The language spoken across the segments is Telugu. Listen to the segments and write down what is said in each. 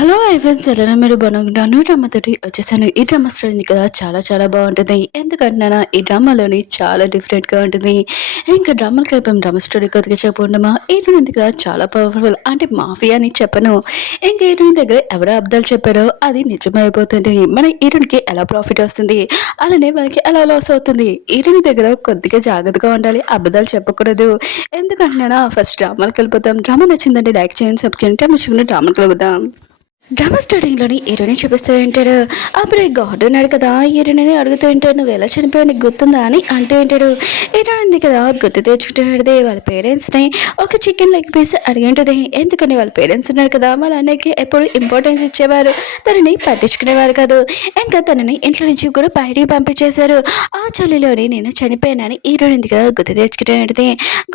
హలో ఐవన్స్ ఎలా మీరు బాగుంటాను. డ్రామాతోటి వచ్చేసాను. ఈ డ్రామా స్టోరీ ఉంది కదా, చాలా చాలా బాగుంటుంది. ఎందుకంటున్నా ఈ డ్రామాలోని చాలా డిఫరెంట్గా ఉంటుంది. ఇంకా డ్రామాకి అయిపోయాం. డ్రామా స్టోరీ కొద్దిగా చెప్పకుండా ఈరోజు ఉంది కదా, చాలా పవర్ఫుల్ అంటే మాఫియా అని చెప్పను. ఇంకా ఈరోజు దగ్గర ఎవరో అబద్ధాలు చెప్పాడో అది నిజమైపోతుంది. మన ఈరునికి ఎలా ప్రాఫిట్ వస్తుంది, అలానే వాళ్ళకి ఎలా లాస్ అవుతుంది. ఈరుని దగ్గర కొద్దిగా జాగ్రత్తగా ఉండాలి, అబద్ధాలు చెప్పకూడదు. ఎందుకంటున్నా ఫస్ట్ డ్రామాలకు వెళ్ళిపోతాం. డ్రామా నచ్చిందంటే లైక్ చేయండి, సబ్స్క్రైబ్ చేయండి. డ్రామాకి వెళ్ళిపోతాం. డ్రామా స్టార్టింగ్లోని హీరోని చూపిస్తూ ఉంటాడు. అప్పుడు గాడ్ ఉన్నాడు కదా, హీరోని అడుగుతూ ఉంటాడు, నువ్వు ఎలా చనిపోయావు నీకు గుర్తుందా అని అంటూ ఉంటాడు. హీరో ఉంది కదా, గుర్తు తెచ్చుకుంటాడు. వాళ్ళ పేరెంట్స్ని ఒక చికెన్ లెగ్ పీస్ అడిగి ఉంటుంది. ఎందుకంటే వాళ్ళ పేరెంట్స్ ఉన్నారు కదా, వాళ్ళ అన్నయ్యకి ఎప్పుడు ఇంపార్టెన్స్ ఇచ్చేవారు, తనని పట్టించుకునేవారు కాదు. ఇంకా తనని ఇంట్లో నుంచి కూడా బయటికి పంపించేశారు. ఆ చలిలోని నేను చనిపోయానని హీరోని ఉంది కదా గుర్తు తెచ్చుకుంటాడు.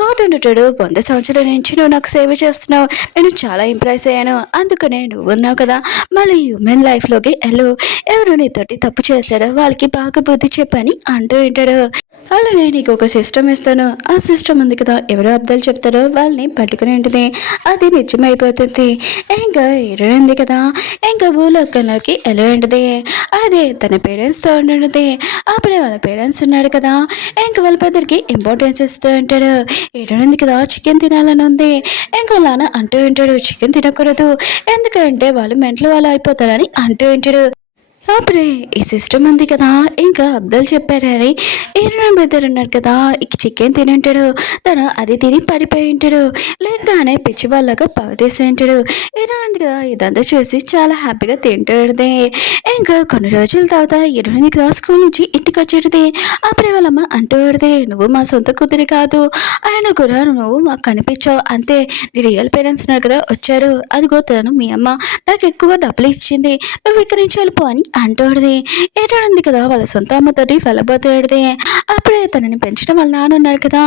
గాడ్ ఉంటాడు, 100 సంవత్సరాల నుంచి నువ్వు నాకు సేవ చేస్తున్నావు, నేను చాలా ఇంప్రెస్ అయ్యాను, అందుకనే నువ్వు ఉన్నావు కదా, మళ్ళీ హ్యూమన్ లైఫ్లోకి వెళ్ళు, ఎవరు నీతోటి తప్పు చేశాడో వాళ్ళకి బాగా బుద్ధి చెప్పని అంటూ ఉంటాడు. అలానే నీకు ఒక సిస్టమ్ ఇస్తాను, ఆ సిస్టమ్ ఉంది కదా, ఎవరు అబ్దాలు చెప్తారో వాళ్ళని పట్టుకుని ఉంటుంది, అది నిజమైపోతుంది. ఇంకా హీరో ఉంది కదా, ఇంకా భూలోకంలోకి ఎలా ఉంటుంది, అదే తన పేరెంట్స్తో ఉంటుంది. అప్పుడే వాళ్ళ పేరెంట్స్ ఉన్నాడు కదా, ఇంకా వాళ్ళ పెద్దరికి ఇంపార్టెన్స్ ఇస్తూ ఉంటాడు. హీరో ఉంది కదా, చికెన్ తినాలని ఉంది. ఇంకా వాళ్ళ అంటూ ఉంటాడు, చికెన్ తినకూడదు, ఎందుకంటే వాళ్ళు మెంటల్ వాళ్ళు అయిపోతారని అంటూ ఉంటాడు. అప్పుడే ఈ సిస్టమ్ ఉంది కదా, ఇంకా అబ్దుల్ చెప్పారని ఈయన బెదర్ ఉన్నాడు కదా, ఇక చికెన్ తిని ఉంటాడు. తను అది తిని పడిపోయి ఉంటాడు. లేకనే పిచ్చి వాళ్ళగా పవతీసి ఉంటాడు. ఈయన ఉంది కదా, ఇదంతా చూసి చాలా హ్యాపీగా తింటాడుది. ఇంకా కొన్ని రోజుల తర్వాత ఈయన కదా స్కూల్ నుంచి ఇంటికి వచ్చేది. అప్పుడే వాళ్ళమ్మ అంటూడిది, నువ్వు మా సొంత కూతురి కాదు, ఆయన కూడా నువ్వు మాకు కనిపించావు అంతే, నీ రియల్ పేరెంట్స్ ఉన్నారు కదా వచ్చాడు, అదిగో తను మీ అమ్మ నాకు ఎక్కువగా డబ్బులు ఇచ్చింది, నువ్వు ఇక్కడి నుంచి వెళ్ళిపో అని అంటోడిది. ఏటాడుంది కదా, వాళ్ళ సొంత అమ్మతోటి వెళ్ళబోతాడిది. అప్పుడే తనని పెంచడం వాళ్ళ నాన్న ఉన్నాడు కదా,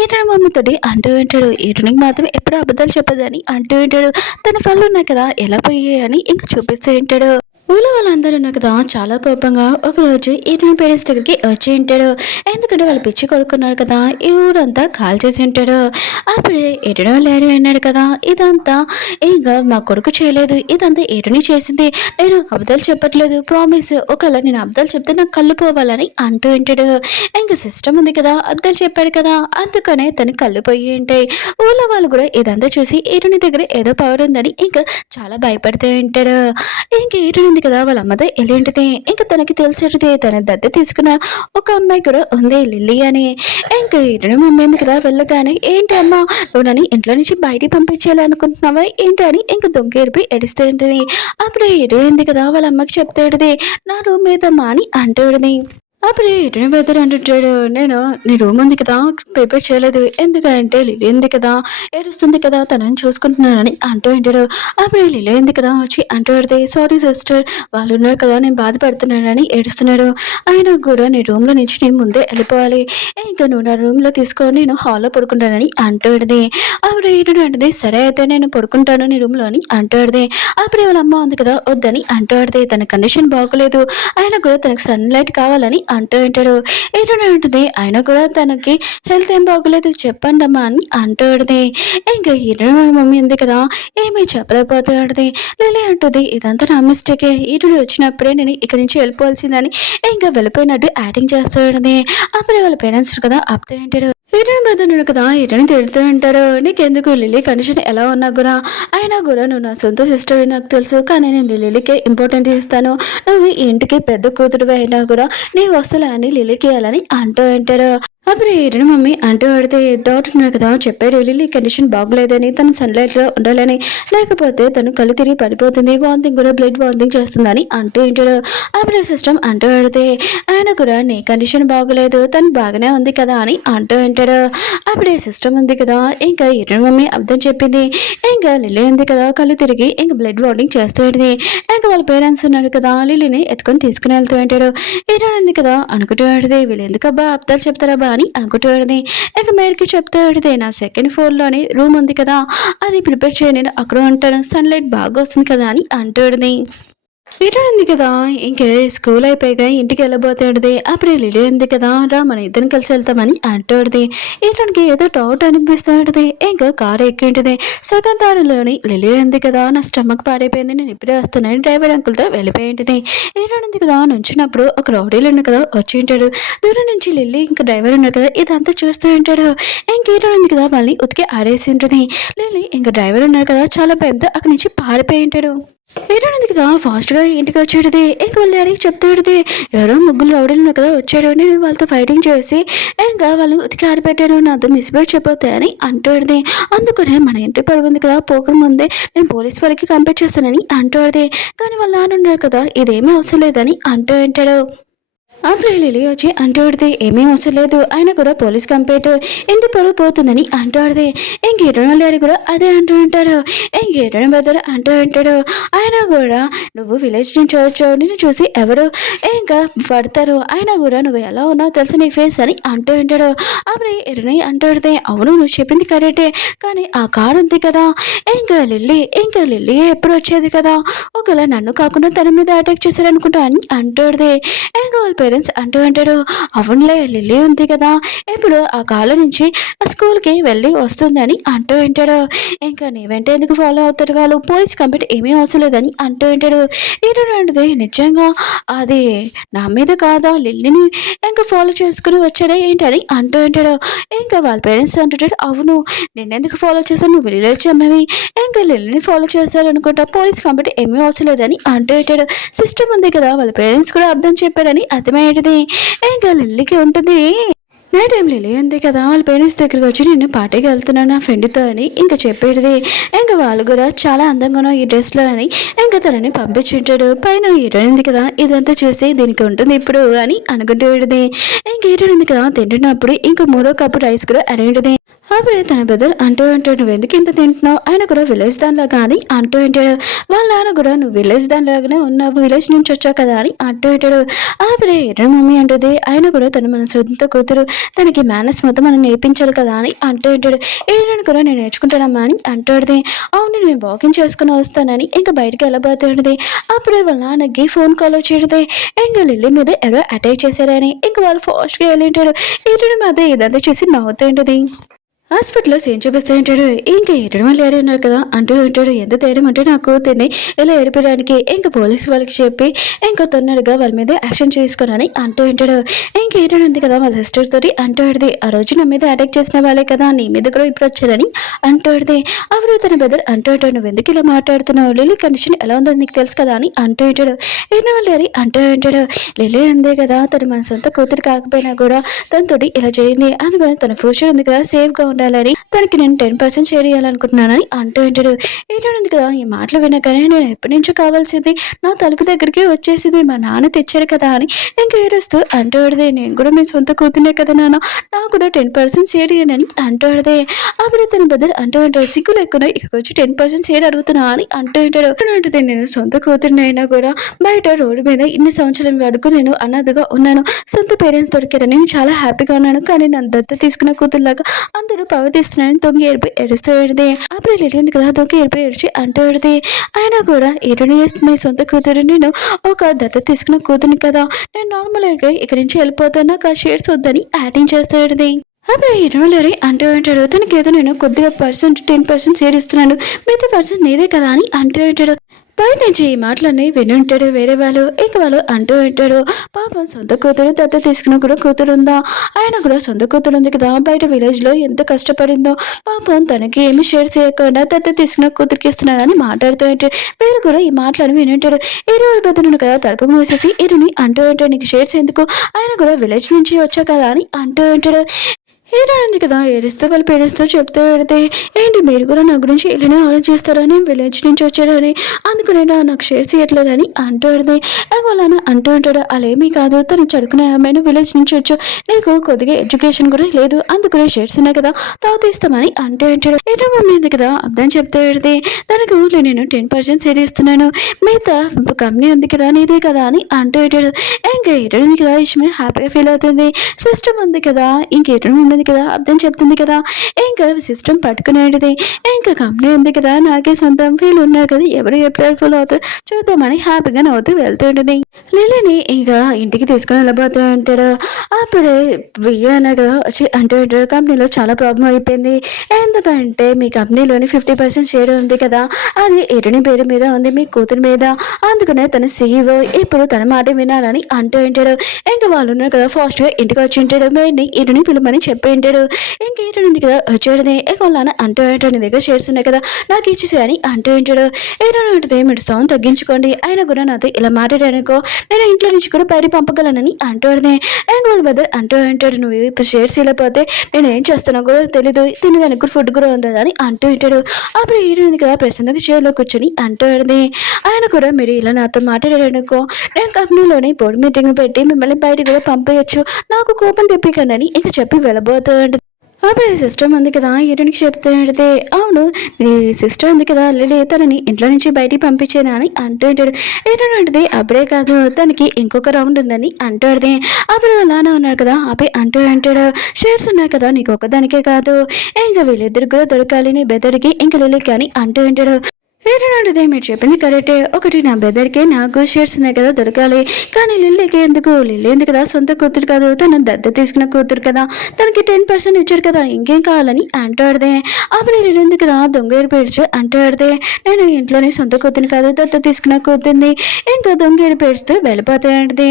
ఏటాడు మమ్మీతోటి అంటూ ఉంటాడు, ఏటునికి మాత్రం ఎప్పుడు అబద్ధాలు చెప్పదని అంటూ ఉంటాడు. తన కళ్ళు ఉన్నాయి కదా ఎలా పోయాయి అని ఇంకా చూపిస్తూ ఉంటాడు. ఊళ్ళో వాళ్ళందరూ ఉన్నారు కదా, చాలా కోపంగా ఒకరోజు ఈయన పేరెంట్స్ దగ్గరికి వచ్చి ఉంటాడు. ఎందుకంటే వాళ్ళు పిచ్చి కొడుకున్నారు కదా, ఈ ఊరంతా కాల్ చేసి ఉంటాడు. అప్పుడే ఎటడో లేడీ అన్నాడు కదా, ఇదంతా ఇంకా మా కొడుకు చేయలేదు, ఇదంతా ఎటుని చేసింది, నేను అబద్ధాలు చెప్పట్లేదు, ప్రామిస్, ఒకవేళ నేను అబద్ధాలు చెప్తే నాకు కళ్ళు పోవాలని అంటూ ఉంటాడు. ఇంకా సిస్టమ్ ఉంది కదా, అబద్ధాలు చెప్పాడు కదా, అందుకనే తను కళ్ళు పోయి ఉంటాయి. ఊళ్ళో వాళ్ళు కూడా ఇదంతా చూసి ఈరుని దగ్గర ఏదో పవర్ ఉందని ఇంకా చాలా భయపడుతూ ఉంటాడు. ఇంక ఈరుని ఉంది కదా, వాళ్ళ అమ్మతో ఎలాంటిది, ఇంకా తనకి తెలిసేది తన దత్త తీసుకున్న ఒక అమ్మాయి కూడా ఉంది లిల్లీ అని. ఇంకా ఈరుని మమ్మీ ఉంది కదా, వెళ్ళగానే ఏంటి అమ్మ నువ్వు నన్ను ఇంట్లో నుంచి బయటికి పంపించేయాలనుకుంటున్నావా ఏంటి అని ఇంకా దొంగేరిపి ఏడుస్తూ ఉంటుంది. అప్పుడే ఈరుని ఉంది కదా, వాళ్ళ అమ్మకి చెప్తాడుది, నా రూమ్ మీదమ్మా అని అంటాడుది. అప్పుడు ఎటుని బెదర్ అంటుంటాడు, నేను నీ రూమ్ ఉంది కదా ప్రిపేర్ చేయలేదు, ఎందుకంటే లిలీ ఉంది కదా ఏడుస్తుంది కదా తనని చూసుకుంటున్నానని అంటూ ఉంటాడు. అప్పుడు లిలీ ఉంది కదా వచ్చి అంటూ పడితే, సారీ సిస్టర్, వాళ్ళు ఉన్నారు కదా నేను బాధపడుతున్నానని ఏడుస్తున్నాడు, అయినా కూడా నీ రూమ్లో నుంచి నేను ముందే వెళ్ళిపోవాలి, ఇంకా నువ్వు నా రూమ్లో తీసుకొని నేను హాల్లో పడుకుంటానని అంటూ పడితే, అప్పుడు ఏంటంటే అంటది, సరే అయితే నేను పడుకుంటాను నీ రూమ్లో అని అంటూ పడితే, అప్పుడు వాళ్ళ అమ్మ ఉంది కదా వద్దని అంటూ పడితే, తన కండిషన్ బాగోలేదు, అయినా కూడా తనకు సన్లైట్ కావాలని అంటూ ఉంటాడు. ఏంటంటే ఉంటుంది, ఆయన కూడా తనకి హెల్త్ ఏం బాగోలేదు చెప్పండి అమ్మా అని అంటూ ఉంటుంది. ఇంకా ఈరుడు మమ్మీ ఉంది కదా ఏమీ చెప్పలేకపోతూ ఉంటుంది. లిలీ అంటుంది, ఇదంతా నా మిస్టేకే, ఈరుడు వచ్చినప్పుడే నేను ఇక్కడి నుంచి వెళ్ళిపోవాల్సిందని ఇంకా వెళ్ళిపోయినట్టు యాక్టింగ్ చేస్తూ ఉంటుంది. అప్పుడే వాళ్ళ పేరెంట్స్ కదా ఆపుతూ ఉంటాడు. ఈరుని పెద్దనుడు కదా ఈరుని తిడుతూ ఉంటాడు, నీకెందుకు లిలీ కండిషన్ ఎలా ఉన్నా కూడా, అయినా కూడా నువ్వు నా సొంత సిస్టర్ నాకు తెలుసు, కానీ నేను లిలీకే ఇంపార్టెంట్ ఇస్తాను, నువ్వు ఈ ఇంటికి పెద్ద కూతురు అయినా కూడా నీ వస్తువులని లిలీకి ఇవ్వాలని అంటూ ఉంటాడు. అప్పుడు ఈరుని మమ్మీ అంటూ పడితే, డాక్టర్ ఉన్నారు కదా చెప్పాడు లిలీ కండిషన్ బాగోలేదని, తను సన్లైట్లో ఉండాలని, లేకపోతే తను కళ్ళు తిరిగి పడిపోతుంది, వాంతింగ్ కూడా బ్లడ్ వాంతింగ్ చేస్తుందని అంటూ ఉంటాడు. అప్పుడు సిస్టమ్ అంటూ పడితే, ఆయన కూడా నీ కండిషన్ బాగోలేదు తను బాగానే ఉంది కదా అని అంటూ ఉంటాడు. అప్పుడే సిస్టమ్ ఉంది కదా, ఇంకా ఈరుని మమ్మీ అర్థం చెప్పింది, ఇంకా లిల్లీ ఉంది కదా కళ్ళు తిరిగి ఇంకా బ్లడ్ వాంతింగ్ చేస్తూ ఉంటుంది. ఇంకా వాళ్ళ పేరెంట్స్ ఉన్నారు కదా, లిల్లీని ఎత్తుకొని తీసుకుని వెళ్తూ ఉంటాడు. ఈరుని ఉంది కదా అనుకుంటూ ఉంటుంది, వీళ్ళు ఎందుకబ్బా అబ్దాలు చెప్తారబ్బా అని అనుకుంటాడు. ఇక మేడకి చెప్తాడు, నా సెకండ్ ఫ్లోర్లోని రూమ్ ఉంది కదా అది ప్రిపేర్ చేయండి, నేను అక్కడ ఉంటాను, సన్లైట్ బాగా వస్తుంది కదా అని అంటాడు. పీరియడ్ ఉంది కదా! ఇంక స్కూల్ అయిపోయాక ఇంటికెళ్ళబోతాడుది. అప్పుడు లిలీ ఉంది కదా! రా మన ఇద్దరం కలిసి వెళ్తామని అంటాడుది. ఇతనికి ఏదో డౌట్ అనిపిస్తాడుది. ఇంక కారు ఎక్కింటిది. సగం దారిలోని లిలీ ఉంది కదా! నా స్టమక్ పాడైపోయింది. నేను ఇప్పుడే వస్తానని డ్రైవర్ అంకుల్‌తో వెళ్ళిపోయింటిది. ఈడన్ ఉంది కదా! నుంచున్నప్పుడు ఒక రౌడీలు ఉన్న కదా! వచ్చింటాడు. దూరం నుంచి లిల్లీ ఇంక డ్రైవర్ ఉన్నారు కదా! ఇదంతా చూస్తూ ఉంటాడు. ఇంక ఈడన్ ఉంది కదా! మళ్ళీ ఉతికి ఆరేసి ఉంటుంది. లిల్లీ ఇంక డ్రైవర్ ఉన్నారు కదా! చాలా భయంతో అక్కడి నుంచి పారిపోయి ఉంటాడు. ఏడనుంది కదా ఫాస్ట్‌గా ఇంటికొచ్చాడుది. ఇంక వాళ్ళ డాడీకి చెప్తాడుది. ఎవరో ముగ్గురు రౌడీలున్నారు కదా వచ్చారు. నేను వాళ్ళతో ఫైటింగ్ చేసి ఇంకా వాళ్ళు ఉతికి ఆరబెట్టాను. నాతో మిస్‌బిహేవ్ చెప్పొద్దు అని అంటాడుది. అందుకనే మన ఇంటి పరువుంది కదా పోకముందే నేను పోలీస్ వాళ్ళకి కంప్లెయింట్ చేస్తానని అంటాడుది. కానీ వాళ్ళ నాన్న ఉన్నారు కదా ఇదేమీ అవసరం లేదని అంటూ ఉంటాడు. అప్పుడు లిలీ వచ్చి అంటాడుది. ఏమీ అవసరం లేదు. ఆయన కూడా పోలీస్ కంప్లైంట్ ఇంటి పొడవు పోతుందని అంటాడుది. ఇంకేటో డాడీ కూడా అదే అంటూ ఉంటాడు. ఇంకేటో బెదర్ అంటూ ఉంటాడు. ఆయన కూడా నువ్వు విలేజ్ నుంచి వచ్చావు. నిన్ను చూసి ఎవరు ఇంకా పడతారు. అయినా కూడా నువ్వు ఎలా ఉన్నావు తెలుసు నీ ఫేస్ అని అంటూ ఉంటాడు. అప్పుడు ఎరుని అంటాడుది. అవును నువ్వు చెప్పింది కరెక్టే. కానీ ఆ కారు ఉంది కదా ఇంకా లిల్లీ ఎప్పుడు వచ్చేది కదా! ఒకవేళ నన్ను కాకుండా తన మీద అటాక్ చేశారనుకుంటా అని అంటాడుది. ఇంకా వాళ్ళ పేరెంట్స్ అంటూ ఉంటాడు. అవునులే లిల్లీ ఉంది కదా! ఇప్పుడు ఆ కాలం నుంచి ఆ స్కూల్‌కి వెళ్ళి వస్తుందని అంటూ ఉంటాడు. ఇంకా నీ వెంట ఎందుకు ఫాలో అవుతారు వాళ్ళు? పోలీస్ కంప్లెయింట్ ఏమీ అవసరం లేదని అంటూ ఉంటాడు. ఇటువంటిది నిజంగా అది నా మీద కాదా లిల్లీని ఇంకా ఫాలో చేసుకుని వచ్చాడా ఏంటి అని అంటూ ఉంటాడు. ఇంకా వాళ్ళ పేరెంట్స్ అంటుంటారు. అవును నిన్నెందుకు ఫాలో చేశాను? నువ్వు విలేజ్ అమ్మవి ఇంకా లిల్లీని ఫాలో చేశారనుకుంటా. పోలీస్ కంప్లెయింట్ ఏమీ అవసరం లేదని అంటూ ఉంటాడు. సిస్టమ్ ఉంది కదా! వాళ్ళ పేరెంట్స్ కూడా అర్థం చెప్పారని అర్థమయ్యేటిది. ఇంకా లిల్లీకి ఉంటుంది. నైట్ టైం లిలీ ఉంది కదా! వాళ్ళ పేరెంట్స్ దగ్గరికి వచ్చి నేను పార్టీకి వెళ్తున్నాను నా ఫ్రెండ్‌తో అని ఇంక చెప్పేటిది. ఇంక వాళ్ళు కూడా చాలా అందంగా ఉన్నావు ఈ డ్రెస్‌లో అని ఇంక తనని పంపించుంటాడు. పైన హీరోయిన్ ఉంది కదా! ఇదంతా చూసి దీనికి ఉంటుంది ఇప్పుడు అని అనుకుంటూ ఉంటది. ఇంక హీరోయిన్ ఉంది కదా! తింటున్నప్పుడు ఇంక మూడో కప్పు రైస్ కూడా అడిగింటది. అప్పుడే తన బ్రదర్ అంటూ ఉంటాడు. నువ్వెందుకు ఇంత తింటున్నావు? ఆయన కూడా విలేజ్ దానిలాగా అని అంటూ ఉంటాడు. వాళ్ళ నాన్న కూడా నువ్వు విలేజ్ దానిలాగానే ఉన్నావు. విలేజ్ నుంచి వచ్చావు కదా అని అంటూ ఉంటాడు. అప్పుడే హీరోయిన్ మమ్మీ అంటుంది. ఆయన కూడా తను మన సొంత కూతురు. తనకి మేనర్స్ మొత్తం మనం నేర్పించాలి కదా అని అంటూ ఉంటాడు. హీరోయిన్ కూడా నేను నేర్చుకుంటానమ్మా అని అంటాడుది. అవును నేను వాకింగ్ చేసుకుని వస్తానని ఇంకా బయటికి వెళ్ళబోతుంది. అప్పుడే వాళ్ళ నాన్నకి ఫోన్ కాల్ వచ్చేది. ఇంకా లిల్లీ మీద ఎవరో అటాక్ చేశారని ఇంక వాళ్ళు ఫాస్ట్‌గా వెళ్ళి ఉంటాడు. హీరోయిన్ మీద ఇదంతా చూసి నవ్వుతూ ఉంటుంది. హాస్పిటల్‌లో సీన్ చూపిస్తూ ఉంటాడు. ఇంక ఏడడం వల్ల డాడీ ఉన్నారు కదా! అంటూ ఉంటాడు. ఎంత తేడం అంటే నా కూతుర్ని ఇలా ఏడిపడానికి ఇంక పోలీసు వాళ్ళకి చెప్పి ఇంక తొందరగా వాళ్ళ మీద యాక్షన్ తీసుకోనని అంటూ ఉంటాడు. ఇంక ఏడడం ఉంది కదా! వాళ్ళ సిస్టర్ తోటి అంటూ ఉంటది. ఆ రోజు నా మీద అటాక్ చేసిన వాళ్ళే కదా! నీ మీద కూడా ఇప్పుడు వచ్చారని అంటూ ఉంటది. అప్పుడు తన బ్రదర్ అంటూ ఉంటాడు. నువ్వెందుకు ఇలా మాట్లాడుతున్నావు? లిల్లీ కండిషన్ ఎలా ఉందో నీకు తెలుసు కదా! అని అంటూ ఉంటాడు. ఏడడం వల్ల డాడీ అంటూ ఉంటాడు. లిల్లీ అందే కదా! తను మన సొంత కూతురు కాకపోయినా కూడా తనతోటి ఇలా జరిగింది. అందుకని తన ఫ్యూచర్ ఉంది కదా! సేఫ్‌గా ఉండాలని తనకి నేను 10% షేర్ చేయాలనుకుంటున్నానని అంటూ ఉంటాడు. ఏంటంటుంది కదా! ఈ మాటలు వినగానే నేను ఎప్పటినుంచో కావాల్సింది నా తలుపు దగ్గరికి వచ్చేసింది. మా నాన్న తెచ్చాడు కదా! అని ఇంక ఏడుస్తూ అంటూ ఉంటది. నేను కూడా మీ సొంత కూతుర్నే కదా నాన్న! నాకు కూడా 10% షేర్ ఇయ్యండి అంటూ ఉంటది. అప్పుడు తన బ్రదర్ అంటూ ఉంటాడు. సిగ్గు లేకుండా ఇక్కడికొచ్చి 10% షేర్ అడుగుతున్నా అని అంటూ ఉంటాడు. అంటది నేను సొంత కూతురిని అయినా కూడా బయట రోడ్డు మీద ఇన్ని సంవత్సరాల వరకు నేను అనాథగా ఉన్నాను. సొంత పేరెంట్స్ దొరికారని నేను చాలా హ్యాపీగా ఉన్నాను. కానీ నన్ను దత్తత తీసుకున్న కూతురులాగా అందరూ ప్రవర్తిస్తున్నారని దొంగి ఏడిపోయి ఏడుస్తూ ఏడిది. అప్పుడు లిల్లీ ఉంది కదా! దొంగి ఏడిపోయి ఏడ్చి అంటూ ఏడిది. అయినా కూడా ఏడుని మీ సొంత కూతురు నేను ఒక దత్తత తీసుకున్న కూతురిని కదా! నేను నార్మల్‌గా ఇక్కడి నుంచి వెళ్ళిపోతాను. నాకు ఆ షేర్స్ వద్దని యాక్టింగ్ చేస్తూ ఏడిది. అప్పుడు హీరోలరి అంటూ ఉంటాడు. తనకేదో నేను కొద్దిగా 10% షేర్ ఇస్తున్నాను. మిగతా పర్సెంట్ నీదే కదా అని అంటూ ఉంటాడు. బయట నుంచి ఈ మాటలన్నీ వినుంటాడు వేరే వాళ్ళు. ఇక వాళ్ళు అంటూ ఉంటాడు. పాపం సొంత కూతురు దత్త తీసుకున్న కూడా కూతురు ఉందా? ఆయన కూడా సొంత కూతురు ఉంది కదా! బయట విలేజ్‌లో ఎంత కష్టపడిందో. పాపం తనకి ఏమి షేర్ చేయకుండా దత్త తీసుకున్న కూతురికి ఇస్తున్నాడని మాట్లాడుతూ ఉంటాడు. వీళ్ళు కూడా ఈ మాటలను వినుంటాడు. హీరో బెదరును కదా తలుపు మూసేసి హీరోని అంటూ ఉంటాడు. నీకు షేర్స్ ఎందుకు? ఆయన కూడా విలేజ్ నుంచి వచ్చా కదా అని అంటూ ఉంటాడు. హీరోయిన్ ఉంది కదా! ఏడుస్తూ వాళ్ళ పేరెంట్స్‌తో చెప్తూ పెడితే, ఏంటి మీరు కూడా నా గురించి ఇలానే ఆలోచిస్తారని విలేజ్ నుంచి వచ్చారని అందుకనేనా నాకు షేర్స్ ఇయ్యట్లేదని అంటూ ఉంటది. వాళ్ళ నాన్న అంటూ ఉంటాడు. అలా ఏమీ కాదు తను చదువుకునే అమ్మాయి నువ్వు విలేజ్ నుంచి వచ్చావు. నీకు కొద్దిగా ఎడ్యుకేషన్ కూడా లేదు. అందుకనే షేర్స్ ఉన్నాయి కదా! తర్వాత ఇస్తామని అంటూ ఉంటాడు. హీరో మమ్మీ ఉంది కదా! అర్థం చెప్తూ పెడితే తనకు నేను 10% షేర్ ఇస్తున్నాను. మిగతా కంపెనీ ఉంది కదా! నీదే కదా! అని అంటూ ఉంటాడు. ఇంకా హీరోయిన్ ఉంది కదా! ఇష్టమని హ్యాపీగా ఫీల్ అవుతుంది. సిస్టమ్ ఉంది కదా! ఇంక హీరోయిన్ మమ్మీ ఉంది కదా, అర్థం చెప్తుంది కదా. ఇంకా సిస్టమ్ పట్టుకునేది. ఇంకా కంపెనీ ఉంది కదా, నాకే సొంతం ఫీల్ ఉన్నారు కదా, ఎవరు ఏప్రిల్ ఫుల్ అవుతారు చూద్దామని హ్యాపీగా నవ్వుతూ వెళ్తూ ఉంటుంది. లిలీని ఇంకా ఇంటికి తీసుకుని వెళ్ళబోతూ ఉంటాడు. అప్పుడే వెయ్యి అన్నారు కదా వచ్చి అంటూ ఉంటాడు, కంపెనీలో చాలా ప్రాబ్లం అయిపోయింది. ఎందుకంటే మీ కంపెనీలోని 50% షేర్ ఉంది కదా, అది ఎరుని పేరు మీద ఉంది, మీ కూతురు మీద. అందుకనే తన సీఈఓ ఇప్పుడు తన మాట వినాలని అంటూ ఉంటాడు. ఇంకా వాళ్ళు ఉన్నారు కదా, ఫాస్ట్గా ఇంటికి వచ్చి ఉంటాడు. మేడ్ని ఇరుని పిలుమని చెప్పి ఉంటాడు. ఇంక ఇరుని ఉంది కదా వచ్చాడని ఇక వాళ్ళ అంటూ ఉంటాడు, నీ దగ్గర షేర్స్ ఉన్నాయి కదా నాకు ఇచ్చేసి అని అంటూ ఉంటాడు. ఇరుని ఉంటుంది, మీరు సౌండ్ తగ్గించుకోండి, అయినా కూడా నాతో ఇలా మాట్లాడానుకో నేను ఇంట్లో నుంచి కూడా బయట పంపగలనని అంటూ ఉంటుంది. ఇంక వాళ్ళ బద్దరు అంటూ ఉంటాడు, నువ్వు ఇప్పుడు షేర్స్ వెళ్ళిపోతే నేను ఏం చేస్తున్నా కూడా తెలీదు, తినడానికి కూడా ఫుడ్ కూడా ఉందా అని అంటూ ఉంటాడు. అప్పుడు హీరోయిన్ కదా ప్రశాంతంగా చైర్లో కూర్చొని అంటూ ఉంటుంది, ఆయన కూడా మీరు ఇలా నాతో మాట్లాడారనుకో నేను కంపెనీలోని బోర్డు మీటింగ్ పెట్టి మిమ్మల్ని బయటకు కూడా పంపేయచ్చు, నాకు కోపం తెప్పికండి ఇంకా చెప్పి వెళ్ళబోతూ ఉంటుంది. అప్పుడు సిస్టర్ ఉంది కదా హీరోయిన్కి చెప్తుంటే, అవును నీ సిస్టర్ ఉంది కదా లిలీ తనని ఇంట్లో నుంచి బయటికి పంపించేనా అని అంటూ ఉంటాడు. హీరోయిన్ అంటది, అప్పుడే కాదు తనకి ఇంకొక రౌండ్ ఉందని అంటాడుది. అప్పుడు అలానే ఉన్నాడు కదా అప్పుడు అంటూ అంటాడు, షేర్స్ ఉన్నాయి కదా నీకు ఒక్కదానికే కాదు, ఇంకా వీళ్ళిద్దరు కూడా దొరకాలి నీ బెదడికి ఇంకా లిలీకి అని అంటూ ఉంటాడు. ఏంటంటే మీరు చెప్పింది కరెక్టే, ఒకటి నా బెదర్కే నాకు షేర్స్ ఉన్నాయి కదా దొరకాలి, కానీ లిల్లీకి ఎందుకు, లిల్లీ ఉంది కదా సొంత కూతురు కాదు, తన దత్త తీసుకున్న కూతురు కదా, తనకి 10% ఇచ్చాడు కదా ఇంకేం కావాలని అంటాడుదే. అప్పుడు లిల్లీ ఉంది కదా దొంగ పేర్చు అంటాడుదే, నేను ఇంట్లోనే సొంత కూతురు కాదు దత్త తీసుకున్న కూతుర్ని, ఇంకా దొంగ పేరుస్తూ వెళ్ళిపోతాయంటది.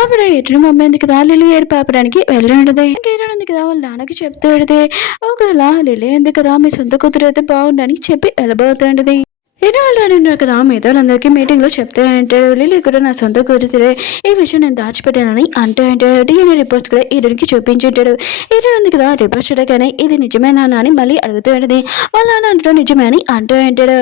అప్పుడు ఎటు మమ్మీ ఉంది కదా లిల్లీ ఏరు పాపడానికి వెళ్ళండి. ఇంకేటో ఉంది కదా వాళ్ళ నాన్నకి చెప్తాడుదే, ఒకవేళ లిల్లీ ఉంది కదా మీ సొంత కూతురు అయితే బాగుండని చెప్పి వెళ్ళిపోతాంటది. ఏదో వాళ్ళు ఉన్నారు కదా మిగతా వాళ్ళందరికీ మీటింగ్లో చెప్తే అంటాడు, లిల్లీ కూడా నా సొంత కూతురే, ఈ విషయం నేను దాచిపెట్టానని అంటూ అంటాడు. డిఎన్ఏ రిపోర్ట్స్ కూడా ఈరుడికి చూపించుంటాడు. ఈరుడు ఉంది కదా రిపోర్ట్స్ చూడగానే ఇది నిజమేనా అని మళ్ళీ అడుగుతూ ఉంటుంది. వాళ్ళ నాన్న అంటూ నిజమే అని అంటూ అంటాడు.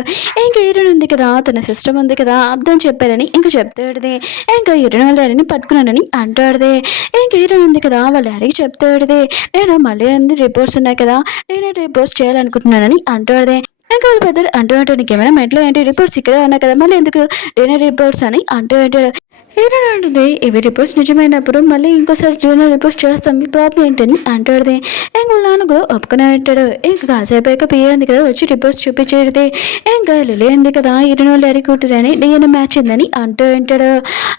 ఇంకా ఈరుడు ఉంది కదా తన సిస్టమ్ ఉంది కదా అర్థం చెప్పారని ఇంకా చెప్తాడుది. ఇంకా ఈరుడు వాళ్ళ డాడీని పట్టుకున్నానని అంటాడుది. ఇంకా ఈరుడు ఉంది కదా వాళ్ళ డాడీకి చెప్తాడుది, నేను మళ్ళీ రిపోర్ట్స్ ఉన్నాయి కదా నేను రిపోర్ట్స్ చేయాలనుకుంటున్నానని అంటాడుది. ఇంకా వాళ్ళ పెద్దలు అంటూ అంటాడు, నీకేమైనా మెంట్లో ఏంటి రిపోర్ట్స్ ఇక్కడే ఉన్నాయి కదా మళ్ళీ ఎందుకు డిఎన్ఏ రిపోర్ట్స్ అని అంటూ అంటాడు. హీరోయిన్ అంటుంది, ఇవి రిపోర్ట్స్ నిజమైనప్పుడు మళ్ళీ ఇంకోసారి డిఎన్ఏ రిపోర్ట్స్ చేస్తాం, మీ ప్రాబ్లం ఏంటని అంటాడుది. ఇంక వాళ్ళ నాన్న కూడా ఒప్పుకునే అంటాడు. ఇంకా కాసేపాక పిఏ ఉంది కదా వచ్చి రిపోర్ట్స్ చూపించేది. ఇంకా లిలీ ఉంది కదా హీరోయిన్ వాళ్ళ డాడీ కూతురని డిఎన్ఏ మ్యాచ్ ఉందని అంటూ అంటాడు.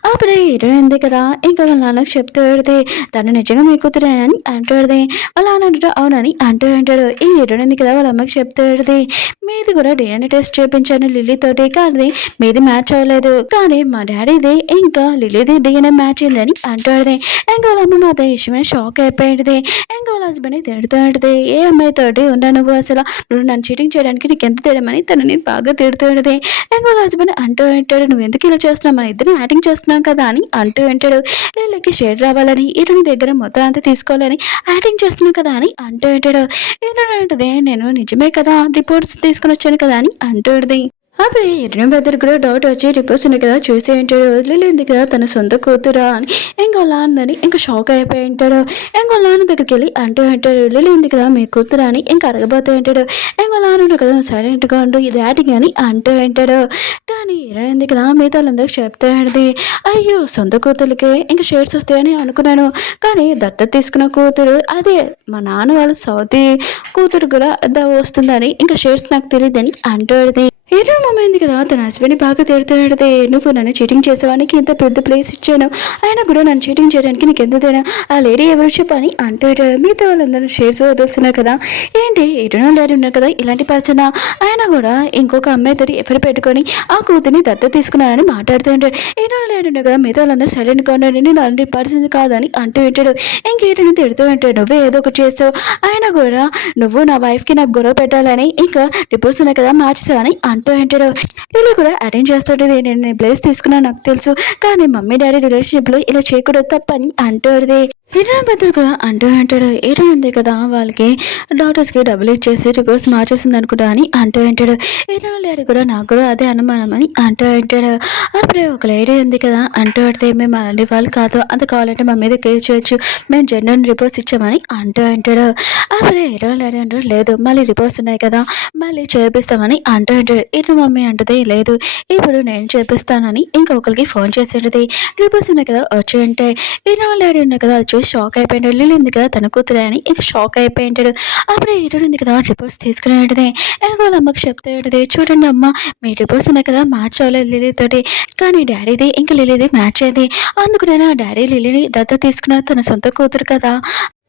అప్పుడే హీరోయిన్ ఉంది కదా ఇంకా వాళ్ళ నాన్నకు చెప్తాడుది, తను నిజంగా మీ కూతురేనని అంటాడుది. వాళ్ళ నాన్న అంటాడు అవునని అంటూ అంటాడు. ఈ హీరోయిన్ ఉంది కదా వాళ్ళ అమ్మకి చెప్తాడుది, మీది కూడా డిఎన్ఏ టెస్ట్ చేయించాను లిల్లీతోటి, కానీ మీది మ్యాచ్ అవ్వలేదు, కానీ మా డాడీది ఇంకా లిలీది డిఎన్ఏ మ్యాచ్ అయిందని అంటాడుది. ఇంకా వాళ్ళ అమ్మ మాత్రం ఇష్టమైన షాక్ అయిపోయింది. ఇంకా వాళ్ళ హస్బెండ్ని తిడుతుంటుంది, ఏ అమ్మాయితోటి ఉన్నా నువ్వు, అసలు నువ్వు నన్ను చీటింగ్ చేయడానికి నీకు ఎంత తేడమని తనని బాగా తిడుతుంటుంది. ఇంకా వాళ్ళ హస్బెండ్ అంటూ అంటాడు, నువ్వు ఎందుకు ఇలా చేస్తున్నావు, మన ఇద్దరు యాక్టింగ్ చేస్తున్నాం కదా అని అంటూ అంటాడు. వీళ్ళకి షేర్ రావాలని ఇరుని దగ్గర మొత్తం అంతా తీసుకోవాలని యాక్టింగ్ చేస్తున్నావు కదా అని అంటూ అంటాడు. ఏంటంటే నేను నిజమే కదా రిపోర్ట్స్ తీసుకుని వచ్చాను కదా అని అంటుంది. అప్పుడు ఎన్నో పెద్దలు కూడా డౌట్ వచ్చి రిపోర్ట్స్ ఉన్నాయి కదా చూసి ఉంటాడు, లిల్లీ ఉంది కదా తన సొంత కూతురా అని ఇంకా వాళ్ళ నాన్నని ఇంకా షాక్ అయిపోయి ఉంటాడు. ఇంకా వాళ్ళ నాన్న దగ్గరికి వెళ్ళి అంటూ ఉంటాడు, లిల్లీ ఉంది కదా మీ కూతురా అని ఇంకా అడగబోతూ ఉంటాడు. ఇంకా వాళ్ళ నాన్న కదా సైలెంట్గా ఉండు ఇది యాటింగ్ అని అంటూ ఉంటాడు. కానీ ఇరవై ఉంది కదా మిగతా వాళ్ళందరికీ చెప్తా ఉంటుంది, అయ్యో సొంత కూతురికి ఇంకా షేర్స్ వస్తాయని అనుకున్నాను, కానీ దత్తత తీసుకున్న కూతురు అదే మా నాన్న వాళ్ళ సౌతి కూతురు కూడా వస్తుందని ఇంకా షేర్స్ నాకు తెలియదని అంటుంది. హీరో మమ్మైంది కదా తన హస్బెండ్ని బాగా తిడుతుంటే, నువ్వు నన్ను చీటింగ్ చేసేవానికి ఇంత పెద్ద ప్లేస్ ఇచ్చాను, ఆయన కూడా నన్ను చీటింగ్ చేయడానికి నీకు ఎంత తేడా, ఆ లేడీ ఎవరు చెప్పని అంటాడు. మిగతా వాళ్ళందరూ షేర్స్ వదిలేస్తున్నారు కదా, ఏంటి హీరో డాడీ ఉన్నారు కదా ఇలాంటి పర్సన్, ఆయన కూడా ఇంకొక అమ్మాయితో ఎవరు పెట్టుకొని ఆ కూతుర్ని దత్త తీసుకున్నానని మాట్లాడుతూ ఉంటాడు. హీరో డాడీ ఉన్నారు కదా మిగతా వాళ్ళందరూ సైలెంట్గా ఉన్నాడు, నేను అలాంటి పర్సన్ కాదని అంటూ ఉంటాడు. ఇంక హీరోని తిడుతూ ఉంటాడు, నువ్వే ఏదో ఒకటి చేస్తావు, ఆయన కూడా నువ్వు నా వైఫ్కి నాకు గొడవ పెట్టాలని ఇంకా రిపోర్ట్స్ ఉన్నాయి కదా మార్చేసావని అంటూ అంటాడు. ఇలా కూడా అటెండ్ చేస్తుంటుంది, నేను ప్లేస్ తీసుకున్నా నాకు తెలుసు, కానీ మమ్మీ డాడీ రిలేషన్షిప్లో ఇలా చేయకూడదు తప్పని అంటుంది. హీరో పెద్దలు కూడా అంటూ అంటాడు, హీరో ఉంది కదా వాళ్ళకి డాక్టర్స్కి డబ్బులు ఇచ్చేసి రిపోర్ట్స్ మార్చేసింది అనుకుంటా అని అంటూ అంటాడు. హీరో డాడీ కూడా నాకు కూడా అదే అనుమానం అని అంటూ అంటాడు. అప్పుడే ఒక లేడీ ఉంది కదా అంటూ అంటే, మేము అలాంటి వాళ్ళు కాదు, అంత కావాలంటే మా మీద కేసు చేయొచ్చు, మేము జెన్యున్ రిపోర్ట్స్ ఇచ్చామని అంటూ అంటాడు. అప్పుడే హీరో డాడీ అంటాడు, లేదు మళ్ళీ రిపోర్ట్స్ ఉన్నాయి కదా మళ్ళీ చేపిస్తామని అంటూ అంటాడు. ఇటు మమ్మీ అంటది లేదు ఇప్పుడు నేను చేపిస్తానని ఇంకొకరికి ఫోన్ చేసేటది రిపోర్ట్స్ ఉన్నాయి కదా వచ్చాయంటే ఇటు డాడీ ఉన్నాయి కదా అది చూసి షాక్ అయిపోయింటాడు లిల్లీ ఉంది కదా తన కూతురే అని ఇక షాక్ అయిపోయింటాడు అప్పుడే ఇటు ఉంది కదా రిపోర్ట్స్ తీసుకునేటది ఇంక వాళ్ళ అమ్మకి చెప్తాడు చూడండి అమ్మ మీ రిపోర్ట్స్ ఉన్నాయి కదా మ్యాచ్ అవ్వలేదు లిలీతోటి కానీ డాడీది ఇంకా లిలీది మ్యాచ్ అయింది అందుకు నేను డాడీ లిలీని దత్త తీసుకున్న తన సొంత కూతురు కదా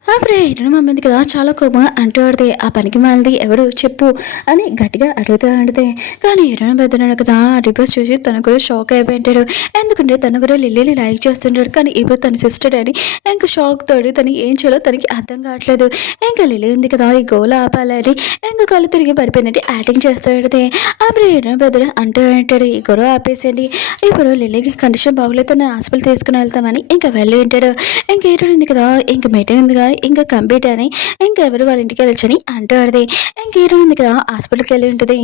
అప్పుడే ఇటు మమ్మీది కదా చాలా కోపంగా అంటూ ఆడితే ఆ పనికి మాలది ఎవడు చెప్పు అని గట్టిగా అడుగుతూ ఆడితే కానీ ఇరవై పెద్దనాడు కదా ఆ రిపోర్ట్స్ చూసి తను కూడా షాక్ అయిపోయింటాడు ఎందుకంటే తను కూడా లిల్లీని లైక్ చేస్తుంటాడు కానీ ఇప్పుడు తన సిస్టర్ అని ఇంకా షాక్ తోడు తను ఏం చేయాలో తనకి అర్థం కావట్లేదు ఇంకా లిల్లీ ఉంది కదా ఈ గోల ఆపాలని ఇంకా కళ్ళు తిరిగి పడిపోయినట్టు యాక్టింగ్ చేస్తూ ఆడితే అప్పుడు ఇరవై పెద్దడు అంటూ ఉంటాడు ఈ గొడవ ఆపేసేయండి ఇప్పుడు లిల్లీకి కండిషన్ బాగోలేదు తను హాస్పిటల్ తీసుకుని వెళ్తామని ఇంకా వెళ్ళి ఉంటాడు ఇంకా ఏడు ఉంది కదా ఇంకా మీటింగ్ ఉందిగా ఇంకా కంప్లీట్ అని ఇంకెవరు వాళ్ళ ఇంటికి వెళ్ళొచ్చని అంటూ ఆడితే ఇంకేరు ఉంది కదా హాస్పిటల్కి వెళ్ళి ఉంటుంది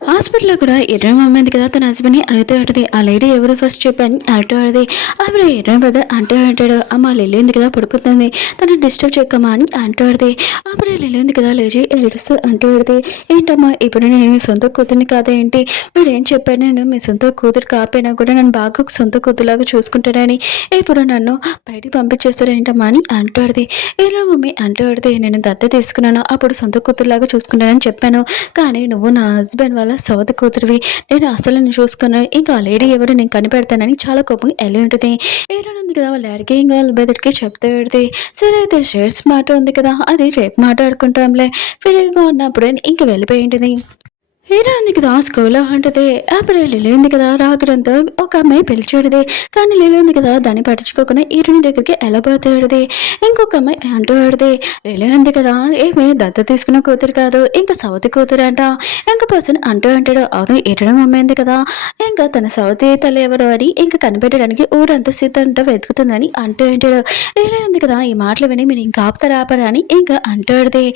హాస్పిటల్లో కూడా ఇరవై మమ్మీ కదా తన హస్బెండ్ని అడుగుతూ ఉంటుంది ఆ లేడీ ఎవరు ఫస్ట్ చెప్పని అంటూ ఆడితే అప్పుడు ఇరవై బ్రదర్ అంటూ అంటాడు అమ్మ లిల్లీ ఉంది కదా పడుకుతుంది తను డిస్టర్బ్ చెక్కమ్మా అని అంటూ ఆడితే అప్పుడు లిల్లీ ఉంది కదా లేచి ఏడుస్తూ అంటూ ఆడితే ఏంటమ్మా ఇప్పుడు నేను మీ సొంత కూతుర్ని కాదా ఏంటి మీరు ఏం చెప్పాను నేను మీ సొంత కూతురు కాపోయినా కూడా నన్ను బాగా సొంత కూతురులాగా చూసుకుంటానని ఇప్పుడు నన్ను బయటికి పంపించేస్తారేంటమ్మా అని అంటూ ఆడితే ఇరవై మమ్మీ అంటూ ఆడితే నేను దత్త తీసుకున్నాను అప్పుడు సొంత కూతురులాగా చూసుకుంటానని చెప్పాను కానీ నువ్వు నా హస్బెండ్ వాళ్ళ సౌత్ కూతురువి నేను అసలు నేను చూసుకున్నాను ఇంకా ఆ లేడీ ఎవరు నేను కనిపెడతానని చాలా కోపంగా వెళ్ళి ఉంటుంది ఏడుంది కదా వాళ్ళ డాడీకి ఇంకా వాళ్ళ బెదర్కి చెప్తే పెడితే సరే అయితే షేర్స్ మాట ఉంది కదా అది రేపు మాట్లాడుకుంటాంలే ఫ్రీగా ఉన్నప్పుడు ఇంకా వెళ్ళిపోయి ఉంటుంది హీరో ఉంది కదా స్కూల్లో అంటది అప్పుడు లిలీ ఉంది కదా రాకడంతో ఒక అమ్మాయి పిలిచాడుది కానీ లిలీ ఉంది కదా దాన్ని పట్టించుకోకుండా హీరోని దగ్గరికి ఎలా పోతాడుది ఇంకొక అమ్మాయి అంటూ ఆడిది లిలీ ఉంది కదా ఏమి దత్త తీసుకున్న కూతురు కాదు ఇంకా సౌతి కూతురు అంట ఇంకా పర్సన్ అంటూ అంటాడు అవును హీరోని అమ్మాయి ఉంది కదా ఇంకా తన సౌతి తల్లి ఎవరు అని ఇంకా కనిపెట్టడానికి ఊరంతా సిద్ధంట వెతుకుతుందని అంటూ అంటాడు లిలీ ఉంది కదా ఈ మాటలు విని మీరు ఇంకా ఆపుతారా ఆపరా అని ఇంకా అంటూ ఆడిది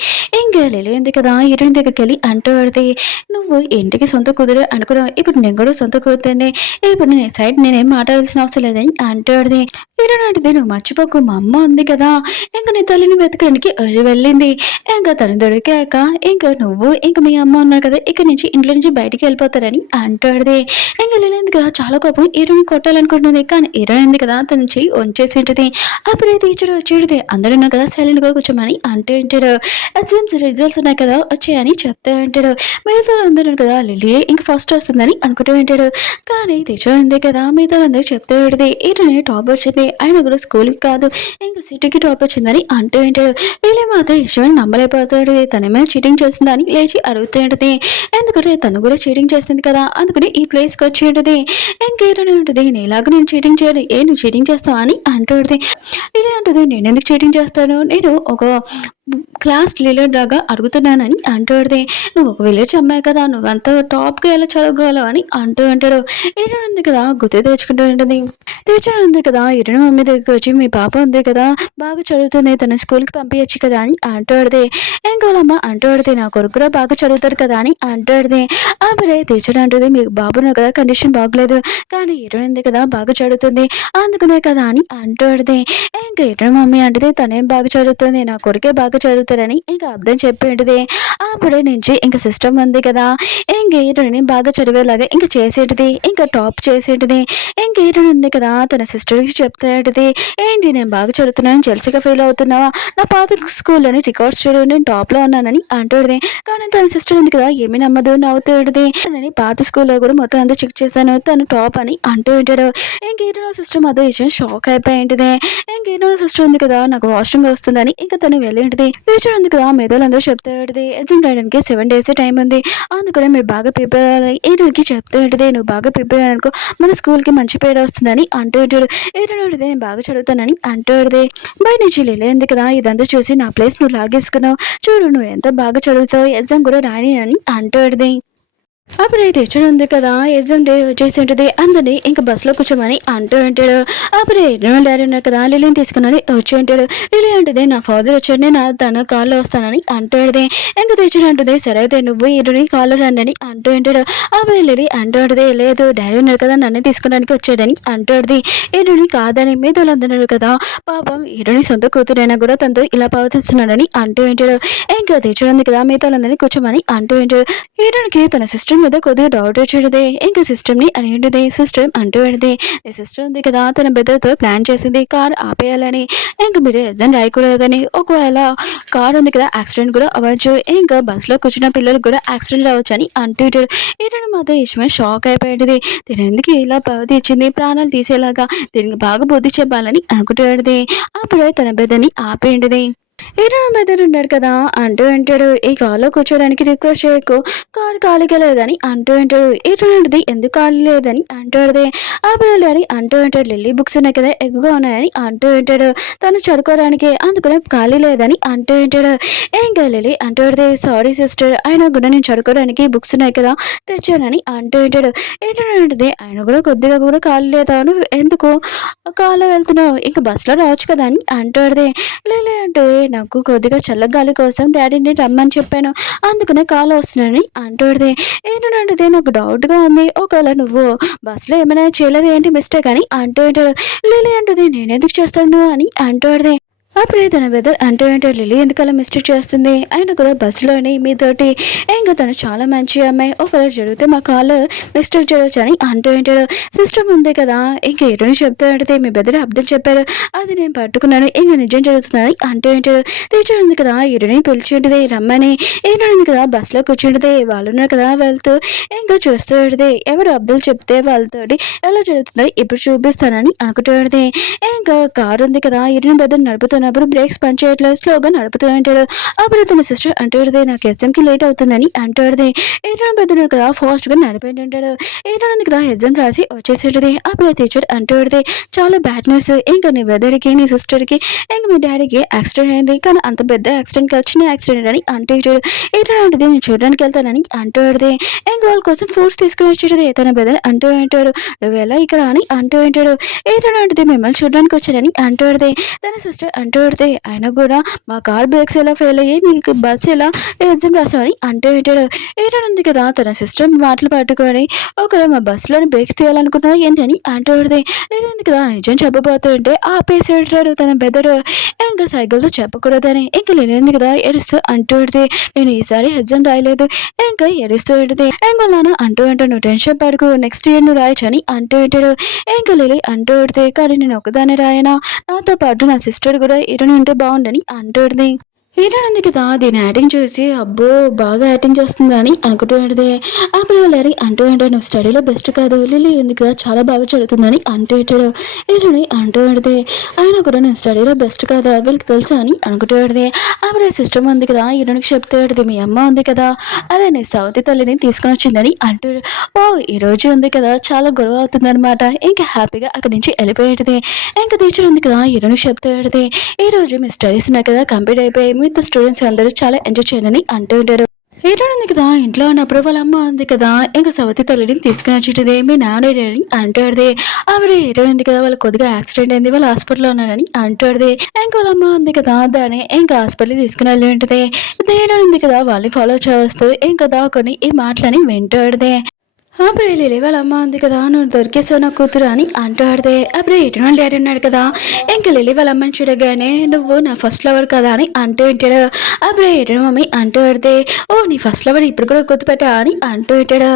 ఇంకా లిలీ ఉంది కదా హీరోని దగ్గరికి వెళ్ళి అంటూ ఆడిది నువ్వు ఇంటికి సొంత కుదిరే అనుకున్నావు ఇప్పుడు నేను కూడా సొంత కుదిరితేనే ఇప్పుడు నేను సైడ్ నేనేం మాట్లాడాల్సిన అవసరం లేదని అంటాడుది ఇరునాటిది నువ్వు మర్చిపోకు మా అమ్మ ఉంది కదా ఇంకా నీ తల్లిని వెతకడానికి వెళ్ళింది ఇంకా తను దొరికాక ఇంకా నువ్వు ఇంకా మీ అమ్మ ఉన్నారు కదా ఇక్కడ నుంచి ఇంట్లో నుంచి బయటికి వెళ్ళిపోతారని అంటాడుది ఇంకా వెళ్ళింది కదా చాలా కోపం ఇరుని కొట్టాలనుకుంటుంది కానీ ఇరునైంది కదా తన చెయ్యి వంచేసింటది అప్పుడే టీచర్ వచ్చేది అందరూ ఉన్నారు కదా సైలెంట్గా కూర్చోమని అంటే ఉంటాడు ఎగ్జామ్స్ రిజల్ట్స్ ఉన్నాయి కదా వచ్చాయని చెప్తా ఉంటాడు మిగతా అందరూ కదా లిల్లీ ఇంకా ఫస్ట్ వస్తుందని అనుకుంటూ ఉంటాడు కానీ టీచర్ ఉంది కదా మిగతా అందరూ చెప్తూ ఉంటుంది ఈరోజు టాప్ వచ్చింది ఆయన కూడా స్కూల్కి కాదు ఇంకా సిటీకి టాప్ వచ్చిందని అంటూ ఉంటాడు లిల్లీ మాత్రం ఇష్టమని నమ్మలేకపోతాడు తనేమైనా చీటింగ్ చేస్తుందని లేచి అడుగుతూ ఉంటుంది ఎందుకంటే తను కూడా చీటింగ్ చేస్తుంది కదా అందుకని ఈ ప్లేస్కి వచ్చి ఉంటుంది ఇంకేమైనా ఉంటుంది నేలాగా నేను చీటింగ్ చేయను నువ్వు చీటింగ్ చేస్తావా అని అంటుంది లిల్లీ అంటుంది నేను ఎందుకు చీటింగ్ చేస్తాను నేను ఒక క్లాస్ లీడర్ లాగా అడుగుతున్నానని అంటాడుది నువ్వు ఒక విలేజ్ అమ్మాయి కదా నువ్వంతా టాప్గా ఎలా చదవగలవు అని అంటూ అంటాడు ఇరుడు ఉంది కదా గుర్తు తెచ్చుకుంటూ ఉంటుంది తెచ్చుడు ఉంది కదా ఇరుడు మమ్మీ దగ్గరికి వచ్చి మీ పాప ఉంది కదా బాగా చదువుతుంది తన స్కూల్కి పంపించచ్చు కదా అని అంటాడుది ఇంకోలమ్మ అంటాడుది నా కొడుకు కూడా బాగా చదువుతాడు కదా అని అంటాడుది అప్పుడే తెచ్చుడు అంటుంది మీకు బాబును కదా కండిషన్ బాగలేదు కానీ ఇరుడు ఉంది కదా బాగా చదువుతుంది అందుకునే కదా అని అంటాడుది ఇంకా ఇరుడు మమ్మీ అంటే తనేం బాగా చదువుతుంది నా కొడుకే బాగా చదువుతారని ఇంకా అర్థం చెప్పేటిది అప్పుడే నుంచి ఇంకా సిస్టమ్ ఉంది కదా ఇంకేరుని బాగా చదివేలాగా ఇంకా చేసేటిది ఇంకా టాప్ చేసేటిది ఇంకేరుని ఉంది కదా తన సిస్టర్కి చెప్తాటిది ఏంటి నేను బాగా చదువుతున్నాను జెల్సీగా ఫీల్ అవుతున్నావా నా పాత స్కూల్లోని రికార్డ్స్ చూడు నేను టాప్లో ఉన్నానని అంటాడుది కానీ తన సిస్టర్ ఉంది కదా ఏమీ నమ్మదు నవ్వుతాడుది నేను పాత స్కూల్లో కూడా మొత్తం అంతా చెక్ చేశాను తను టాప్ అని అంటూ ఉంటాడు ఇంకేరులో సిస్టర్ మధ్య ఇచ్చిన షాక్ అయిపోయింటిది ఇంకేరులో సిస్టర్ ఉంది కదా నాకు వాష్రూమ్ వస్తుందని ఇంకా తను వెళ్ళింటిది ఫ్యూచర్ ఉంది కదా మేధాలందరూ చెప్తాడు ఎగ్జామ్ రాయడానికి 7 days టైం ఉంది అందుకనే మీరు బాగా ప్రిపేర్ అవ్వాలి ఈ రోజుకి చెప్తాడు నువ్వు బాగా ప్రిపేర్ అయ్యానుకో మన స్కూల్కి మంచి పేరు వస్తుందని అంటూ ఉంటాడు ఏడుది నేను బాగా చదువుతానని అంటాడుది బయట నుంచి లేలేదు కదా ఇదంతా చూసి నా ప్లేస్ నువ్వు లాగేసుకున్నావు చూడు నువ్వు ఎంత బాగా చదువుతావు ఎగ్జామ్ కూడా రాని అని అంటాడుది అప్పుడైతే తెచ్చడం ఉంది కదా ఎగ్జామ్ డే వచ్చేసి ఉంటుంది అందరినీ ఇంకా బస్సులో కూర్చోమని అంటూ ఉంటాడు అప్పుడే డాడీ ఉన్నారు కదా లిలీని తీసుకుని వచ్చి ఉంటాడు లిలీ అంటుంది నా ఫాదర్ వచ్చాడు నేను తన కాల్లో వస్తానని అంటాడుది ఇంకా తెచ్చడం అంటుంది సరే అయితే నువ్వు ఇరుని కాల్లో రండి అంటూ ఉంటాడు అప్పుడే లిలీ అంటాడుది లేదు డాడీ ఉన్నారు కదా నన్ను తీసుకోవడానికి వచ్చాడని అంటాడుది ఇరుని కాదని మీద అందరు కదా పాపం ఇరుని సొంత కూతురైనా కూడా తనతో ఇలా ప్రవర్తిస్తున్నాడని అంటూ ఉంటాడు ఇంకా తెచ్చడం ఉంది కదా మిగతా వాళ్ళందరినీ కూర్చోమని అంటూ ఉంటాడు ఇరునికి తన సిస్టర్ దీని మీద కొద్దిగా డౌట్ వచ్చేది. ఇంకా సిస్టమ్ని అడిగింది. సిస్టమ్ అంటూ పెడితే నీ సిస్టర్ ఉంది కదా తన బెదర్తో ప్లాన్ చేసింది కార్ ఆపేయాలని. ఇంకా మీరు ఎగ్జామ్ రాయకూడదని. ఒకవేళ కార్ ఉంది కదా యాక్సిడెంట్ కూడా అవ్వచ్చు. ఇంకా బస్సులో కూర్చున్న పిల్లలకు కూడా యాక్సిడెంట్ అవ్వచ్చు అని అంటూ ఇతను మాత్రం ఇష్టమే షాక్ అయిపోయేది. తిను ఎందుకు ఇలా పవతి ఇచ్చింది ప్రాణాలు తీసేలాగా, దీనికి బాగా బుద్ధి చెప్పాలని అనుకుంటాడు. అప్పుడే తన బెదర్ని ఆపేంటిది. హీరో మెదడు ఉన్నాడు కదా అంటూ అంటాడు. ఈ కార్లో కూర్చోడానికి రిక్వెస్ట్ చేయకు, కారు ఖాళీగా లేదని అంటూ అంటాడు. ఇటువంటిది ఎందుకు ఖాళీ లేదని అంటాడు. అప్పుడు అని అంటూ అంటాడు. లిల్లీ బుక్స్ ఉన్నాయి కదా ఎక్కువగా ఉన్నాయని అంటూ అంటాడు. తను చదువుకోవడానికి అందుకనే ఖాళీ లేదని అంటూ అంటాడు. ఇంకా లిల్లీ అంటాడు. సారీ సిస్టర్, అయినా కూడా నేను చదువుకోవడానికి బుక్స్ ఉన్నాయి కదా తెచ్చానని అంటూ అంటాడు. ఏంటంటే ఆయన కూడా కొద్దిగా కూడా ఖాళీ లేదా, నువ్వు ఎందుకు కార్లో వెళ్తున్నావు, ఇంకా బస్సులో రావచ్చు కదా అని అంటాడు. లిల్లీ అంటే నాకు కొద్దిగా చల్లగాలి కోసం డాడీని రమ్మని చెప్పాను, అందుకనే కాల్ వస్తున్నానని అంటాడు. ఏంటంటే నాకు డౌట్గా ఉంది, ఒకవేళ నువ్వు బస్సులో ఏమైనా చేయలేదు ఏంటి మిస్టేక్ అని అంటూ ఉంటాడు. లిల్లీ అంటుంది నేనెందుకు చేస్తాను అని అంటాడు. అప్పుడే తన వెదర్ అంటూ అంటే లిల్లీ ఎందుకలా మిస్టేక్ చేస్తుంది, అయినా కూడా బస్సులోని మీతోటి ఇంకా తను చాలా మంచి అమ్మాయి, ఒకవేళ జరిగితే మా కాల్ మిస్టేక్ చేయవచ్చు అని అంటూ ఉంటాడు. సిస్టమ్ ఉంది కదా ఇంకా ఎటువంటి చెప్తూ అంటే మీ బెదర్ అర్థం చెప్పారు, అది నేను పట్టుకున్నాను, ఇంకా నిజం జరుగుతుందని అంటూ ఉంటాడు. టీచర్ ఉంది కదా ఇరుని పిలిచింటిది రమ్మని. ఏంటంది కదా బస్సులో కూర్చుంటుంది, వాళ్ళు ఉన్నారు కదా వెళ్తూ ఇంకా చూస్తూ ఉంటుంది. ఎవరు అబ్దుల్ చెప్తే వాళ్ళతోటి ఎలా జరుగుతుందో ఇప్పుడు చూపిస్తానని అనుకుంటుంది. ఇంకా కారు ఉంది కదా ఇరుని బెదర్ నడుపుతున్నప్పుడు బ్రేక్స్ పనిచేయట్లేదు, స్లోగా నడుపుతూ ఉంటాడు. అప్పుడు తన సిస్టర్ అంటాడు నాకు ఎగ్జామ్కి లేట్ అవుతుందని అంటాడు. ఇరుని బెదర్ కదా ఫాస్ట్గా నడిపోయి ఉంటాడు. ఏంటంది కదా ఎగ్జామ్ రాసి వచ్చేసేటది. అప్పుడు టీచర్ అంటాడు చాలా బ్యాడ్ న్యూస్, ఇంకా నీ బెదర్కి నీ సిస్టర్కి ఇంకా మీ డాడీకి యాక్సిడెంట్ అయింది, కానీ అంత పెద్ద యాక్సిడెంట్ కాదు చిన్న యాక్సిడెంట్ అని అంటాడు. ఏంటంటే నేను చూడడానికి వెళ్తానని అంటాడు. ఇంకా వాళ్ళ కోసం ఫుడ్స్ తీసుకుని వచ్చేటది. తన బెదర్ అంటూ ఉంటాడు నువ్వు ఎలా ఇక్కడ అని అంటూ ఉంటాడు. ఏంటంటే మిమ్మల్ని చూడడానికి వచ్చాడని అంటాడు. తన సిస్టర్ అంటాడు అయినా కూడా మా కార్ బ్రేక్స్ ఎలా ఫెయిల్ అయ్యి నీకు బస్ ఎలా ఎగ్జామ్ రాసామని అంటూ ఉంటాడు. ఏంటంది కదా తన సిస్టర్ మాటలు పట్టుకొని ఒకవేళ మా బస్సులోని బ్రేక్స్ తీయాలనుకున్నావు ఏంటి అని అంటాడు. నేను కదా నిజం చెప్పబోతుంటే ఆపేసాడు తన బెదరు. ఇంకా సైకిల్తో చెప్పకూడదని ఇంకా లేనింది కదా ఏడుస్తూ అంటూడితే నేను ఈసారి ఎగ్జామ్ రాయలేదు ఇంకా ఏడుస్తూ ఉంటుంది. ఇంకా నాన్న అంటూ ఉంటాడు నువ్వు టెన్షన్ పడుకు నెక్స్ట్ ఇయర్ నువ్వు రాయచ్చు అని అంటూ ఉంటాడు. ఇంకా లిల్లీ అంటూ ఉడితే కానీ నేను ఒకదాన్ని రాయనా, నాతో పాటు నా సిస్టర్ కూడా ఇరుని ఉంటే బాగుండని అంటూడిది. హీరోయిన్ ఉంది కదా దీని యాక్టింగ్ చూసి అబ్బో బాగా యాక్టింగ్ చేస్తుంది అని అనుకుంటూ ఉంటుంది. అప్పుడు లరీ అంటూ ఉంటాడు నువ్వు స్టడీలో బెస్ట్ కాదు, లిల్లీ ఉంది కదా చాలా బాగా చదువుతుందని అంటూ ఉంటాడు. హీరోని అంటూ ఉంటుంది అయినా కూడా నేను స్టడీలో బెస్ట్ కాదా వీళ్ళకి తెలుసా అని అనుకుంటూ ఉంటుంది. అప్పుడు సిస్టమ్ ఉంది కదా హీరోనికి చెప్తూ ఉంటుంది మీ అమ్మ ఉంది కదా అదే నీ సౌతి తల్లిని తీసుకొని వచ్చిందని అంటూ ఓ ఈరోజు ఉంది కదా చాలా గొడవ అవుతుంది అనమాట. ఇంకా హ్యాపీగా అక్కడి నుంచి వెళ్ళిపోయేది. ఇంకా టీచర్ ఉంది కదా హీరోనికి చెప్తూ ఉంటుంది ఈ రోజు మీ స్టడీస్ ఉన్నాయి కదా కంప్లీట్ అయిపోయి మీతో స్టూడెంట్స్ అందరూ చాలా ఎంజాయ్ చేయాలని అంటూ ఉంటాడు. హీరో ఉంది కదా ఇంట్లో ఉన్నప్పుడు వాళ్ళ అమ్మ ఉంది కదా ఇంకా సవతి తల్లిని తీసుకుని వచ్చేటిది మీ నాన్నని అంటాడుది. ఆవిడ హీరో ఉంది కదా వాళ్ళు కొద్దిగా యాక్సిడెంట్ అయింది వాళ్ళు హాస్పిటల్లో ఉన్నారని అంటాడుది. ఇంకా వాళ్ళ అమ్మ ఉంది కదా దాన్ని ఇంకా హాస్పిటల్ తీసుకుని వెళ్ళి ఉంటుంది. హీరో ఉంది కదా వాళ్ళని ఫాలో చేస్తూ ఇంకా దాకొని ఈ మాటలని వింటాడుది. అప్పుడు లిల్లీ వాళ్ళ అమ్మ ఉంది కదా నువ్వు దొరికేసావు నా కూతురు అని అంటాడితే అప్పుడు ఎటువంటి డాడీ ఉన్నాడు కదా ఇంకా లిల్లీ వాళ్ళ అమ్మని చూడగానే నువ్వు నా ఫస్ట్ లవర్ కదా అని అంటూ ఉంటాడు. అప్పుడు ఎటువంటి మమ్మీ అంటూ ఆడితే ఓ నీ ఫస్ట్ లవర్ ఇప్పుడు కూడా గుర్తుపెట్టా అని అంటూ ఉంటాడు.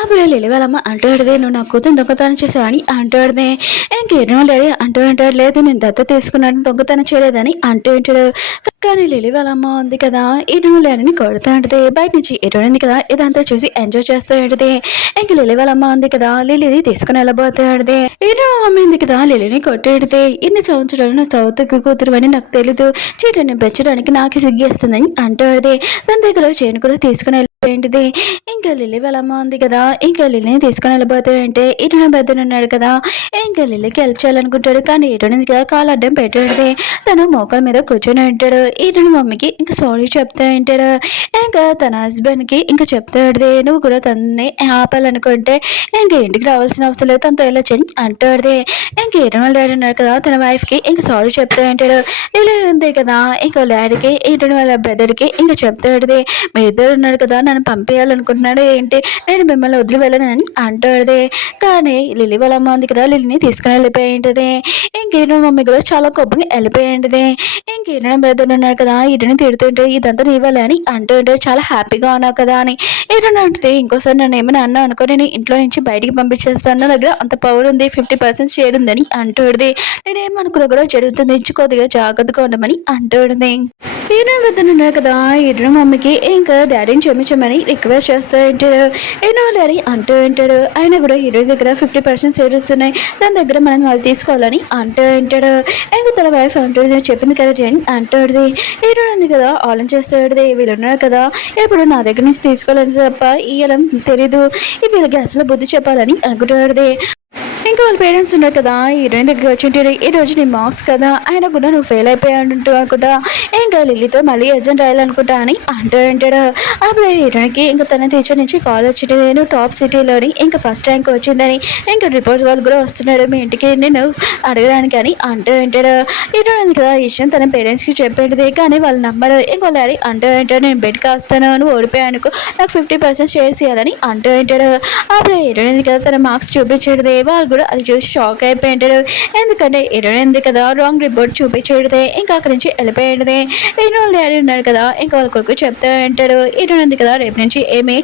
అప్పుడు లిల్లీ వాళ్ళ అమ్మ అంటూ ఆడితే నువ్వు నా కూతురు దొంగతనం చేసావు అని అంటూ ఆడితే ఇంకా ఎటువంటి డాడీ అంటూ ఉంటాడు లేదు నేను దత్త తీసుకున్నాను దొంగతనం చేయలేదని అంటూ ఉంటాడు. కానీ లిల్లీ వాళ్ళ అమ్మ ఉంది కదా ఎటువంటి డాడీని కొడుతూ ఉంటుంది. బయట నుంచి ఎటువంటి ఉంది కదా ఇదంతా చూసి ఎంజాయ్ చేస్తూ ఉంటుంది. ఇంకా లిల్లీ వాళ్ళ అమ్మ ఉంది కదా లిల్లీని తీసుకుని వెళ్ళబోతాడితే ఏదో అమ్మ ఉంది కదా లిల్లీని కొట్టేడితే ఇన్ని సంవత్సరాలు నా సౌత్ కూతురు అని నాకు తెలీదు చీటని పెంచడానికి నాకు సిగ్గేస్తుందని అంటాడితే దాని దగ్గర చేను కూడా తీసుకుని వెళ్ళిపోయింది. ఇంకా లిల్లీ వాళ్ళ అమ్మ ఉంది కదా ఇంకా లిల్లీని తీసుకుని వెళ్ళబోతాడంటే ఇటున పెద్దను ఉన్నాడు కదా ఇంకా లిల్లీకి హెల్ప్ చేయాలనుకుంటాడు. కానీ ఇటునింది కదా కాలు అడ్డం పెట్టాడితే తను మోకాల మీద కూర్చొని ఉంటాడు. ఇటుని మమ్మీకి ఇంకా సారీ చెప్తా ఉంటాడు. ఇంకా తన హస్బెండ్కి ఇంకా చెప్తాడు నువ్వు కూడా తనని ఆపాలనుకుంటే ఇంకా ఇంటికి రావాల్సిన అవసరం లేదు తనతో వెళ్ళొచ్చు అని అంటాడు. ఇంకా ఇటున డాడీ ఉన్నాడు కదా తన వైఫ్కి ఇంకా సారీ చెప్తా ఉంటాడు. ఇలా ఉంది కదా ఇంకా డాడీకి ఇటుని వాళ్ళ బెదర్కి ఇంకా చెప్తాడు మీ ఇద్దరు ఉన్నాడు కదా నన్ను పంపేయాలనుకుంటున్నాడు ఏంటి, నేను మిమ్మల్ని వదిలి వెళ్ళనని అంటాడుదే. కానీ లిల్లీ వాళ్ళ అమ్మ ఉంది కదా, లిల్లీని తీసుకుని వెళ్ళిపోయింటది. ఇంకేనా మమ్మీ కూడా చాలా కోపంగా వెళ్ళిపోయింటది. ఇంకేనా బెదర్ ఉన్నాడు కదా, ఇటుని తిడుతుంటే ఇదంతా నీ వల్ల అని అంటూ ఉంటాడు, చాలా హ్యాపీగా ఉన్నావు కదా అని. ఇటుని అంటే ఇంకోసారి నన్ను ఏమైనా అన్నా అనుకో, నేను ఇంట్లో నుంచి బయటికి పంపించేస్తాను, నా దగ్గర అంత పవర్ ఉంది, 50% షేర్ ఉందని అంటూడిది. నేనేమనుకున్నా కూడా జరుగుతుంది, కొద్దిగా జాగ్రత్తగా ఉండమని అంటూడిది. ఈయన వద్దనున్నారు కదా, ఈయన మమ్మీకి ఇంకా డాడీని క్షమించమని రిక్వెస్ట్ చేస్తూ ఉంటాడు. ఈయన డాడీ అంటూ ఉంటాడు, ఆయన కూడా హీరో దగ్గర 50% షేర్స్ ఉన్నాయి, దాని దగ్గర మనం వాళ్ళు తీసుకోవాలని అంటూ ఉంటాడు. ఇంకా తన వైఫ్ అంటుంది, నేను చెప్పింది కదా అని అంటాడుది. హీరో ఉంది కదా ఆలోచిస్తాడుది, వీళ్ళు ఉన్నారు కదా ఎప్పుడు నా దగ్గర నుంచి తీసుకోవాలని తప్ప ఇయ్యాలని తెలీదు, వీళ్ళకి అసలు బుద్ధి చెప్పాలని అనుకుంటాడుది. ఇంకా వాళ్ళ పేరెంట్స్ ఉన్నారు కదా, హీరోయిన్ దగ్గర వచ్చింటారు, ఈ రోజు నీ మార్క్స్ కదా, ఆయన కూడా నువ్వు ఫెయిల్ అయిపోయాడు అనుకుంటా, ఇంకా లిల్లీతో మళ్ళీ ఎగ్జామ్ రాయాలనుకుంటా అని అంటూ ఉంటాడు. అప్పుడు హీరోయిన్కి ఇంకా తన టీచర్ నుంచి కాల్ వచ్చింది, నేను టాప్ సిటీలోని ఇంకా ఫస్ట్ ర్యాంక్ వచ్చిందని, ఇంకా రిపోర్ట్ వాళ్ళు కూడా వస్తున్నాడు మీ ఇంటికి నేను అడగడానికి అని అంటూ ఉంటాడు. హీరోయిన్ కదా ఈ విషయం తన పేరెంట్స్కి చెప్పేది, కానీ వాళ్ళు నమ్మరు. ఇంకో డాడీ అంటూ ఉంటాడు, నేను బెడ్ కాస్తాను, నువ్వు ఓడిపోయానుకో నాకు 50% షేర్స్ ఇవ్వాలని అంటూ ఉంటాడు. అప్పుడు హీరోయిన్ కదా తన మార్క్స్ చూపించేది, వాళ్ళు కూడా అది చూసి షాక్ అయిపోయింటాడు. ఎందుకంటే హీరోయిన్ ఉంది కదా రాంగ్ రిపోర్ట్ చూపించేది, ఇంకా అక్కడి నుంచి వెళ్ళిపోయేది. హీరోయిన్ డాడీ ఉన్నాడు కదా, ఇంకా వాళ్ళ కొడుకు చెప్తా ఉంటాడు, హీరోయిన్ ఉంది కదా రేపు నుంచి ఏమి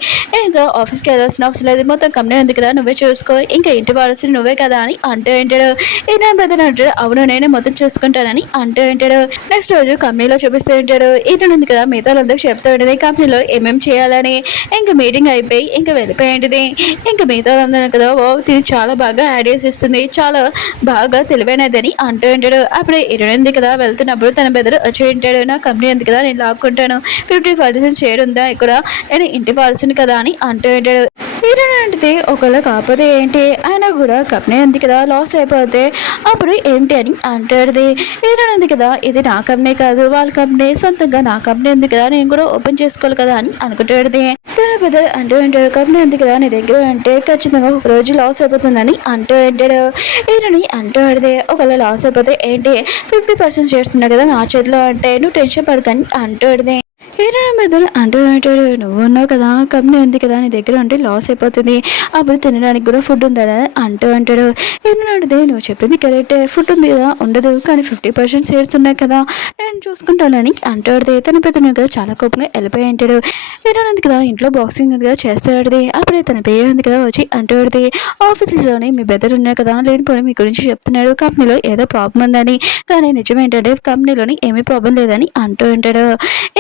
ఇంకా ఆఫీస్కి వెళ్ళాల్సిన అవసరం లేదు, మొత్తం కంపెనీ ఉంది కదా నువ్వే చూసుకో, ఇంకా ఇంటి వారసులు నువ్వే కదా అని అంటూ ఉంటాడు. హీరోయిన్ బ్రదర్ అంటాడు, అవును నేనే మొత్తం చూసుకుంటానని అంటూ ఉంటాడు. నెక్స్ట్ రోజు కంపెనీలో చూపిస్తూ ఉంటాడు, హీరోయిన్ ఉంది కదా మిగతా వాళ్ళందరూ చెప్తూ ఉంటుంది కంపెనీలో ఏమేమి చేయాలని. ఇంకా మీటింగ్ అయిపోయి ఇంకా వెళ్ళిపోయింది. ఇంకా మిగతా వాళ్ళందరూ కదా ఓ ఇది చాలా బాగా ఐడియాస్ ఇస్తుంది, చాలా బాగా తెలివైనదని అంటూ ఉంటాడు. అప్పుడు హీరోయిన్ కదా వెళ్తున్నప్పుడు తన బెదరు వచ్చి ఉంటాడు, నా కంపెనీ ఉంది కదా నేను లాక్కుంటాను, 50% షేర్ ఉందా ఇక్కడ, నేను ఇంటి వారసుని కదా అని అంటూ ఉంటాడు. హీరోయిన్ అంటే ఒకవేళ కాకపోతే ఏంటి, ఆయన కూడా కంపెనీ ఉంది కదా లాస్ అయిపోతే అప్పుడు ఏంటి అని అంటాడుది. హీరోయిన్ ఉంది కదా ఇది నా కంపెనీ కాదు వాళ్ళ కంపెనీ, సొంతంగా నా కంపెనీ ఉంది కదా నేను కూడా ఓపెన్ చేసుకోవాలి కదా అని అనుకుంటాడుది. తన పెద్ద అంటూ ఉంటాడు, కంపెనీ ఉంది కదా నీ దగ్గర అంటే ఖచ్చితంగా ఒక రోజు లాస్ అయిపోతుందని అంటూ ఉంటాడు. హీరోని అంటూ ఆడితే ఒకవేళ లాస్ అయిపోతే ఏంటి 50% షేర్స్ ఉన్నాయి కదా నా చేతిలో అంటే నువ్వు టెన్షన్ పడకని అంటూ ఆడితే హీరోయిన్ మీద అంటూ అంటాడు, నువ్వు ఉన్నావు కదా కంపెనీ ఉంది కదా నీ దగ్గర అంటే లాస్ అయిపోతుంది, అప్పుడు తినడానికి కూడా ఫుడ్ ఉందా అంటూ అంటాడు. హీరోయిన్ అడితే నువ్వు చెప్పింది కరెక్టే, ఫుడ్ ఉంది కదా ఉండదు, కానీ 50% షేర్స్ ఉన్నాయి కదా నేను చూసుకుంటానని అంటూ ఆడితే తన పెద్ద కదా చాలా కోపంగా వెళ్ళిపోయి అంటాడు. హీరోయిన్ ఉంది కదా ఇంట్లో బాక్సింగ్ ఉంది కదా చేస్తాడిది. అప్పుడే తన పేరు ఉంది కదా వచ్చి అంటూ ఆడితే ఆఫీస్లోనే మీ బెదర్ ఉన్నారు కదా లేనిపోయి మీ గురించి చెప్తున్నాడు, కంపెనీలో ఏదో ప్రాబ్లం ఉందని, కానీ నిజం ఏంటంటే కంపెనీలోని ఏమీ ప్రాబ్లం లేదని అంటూ ఉంటాడు.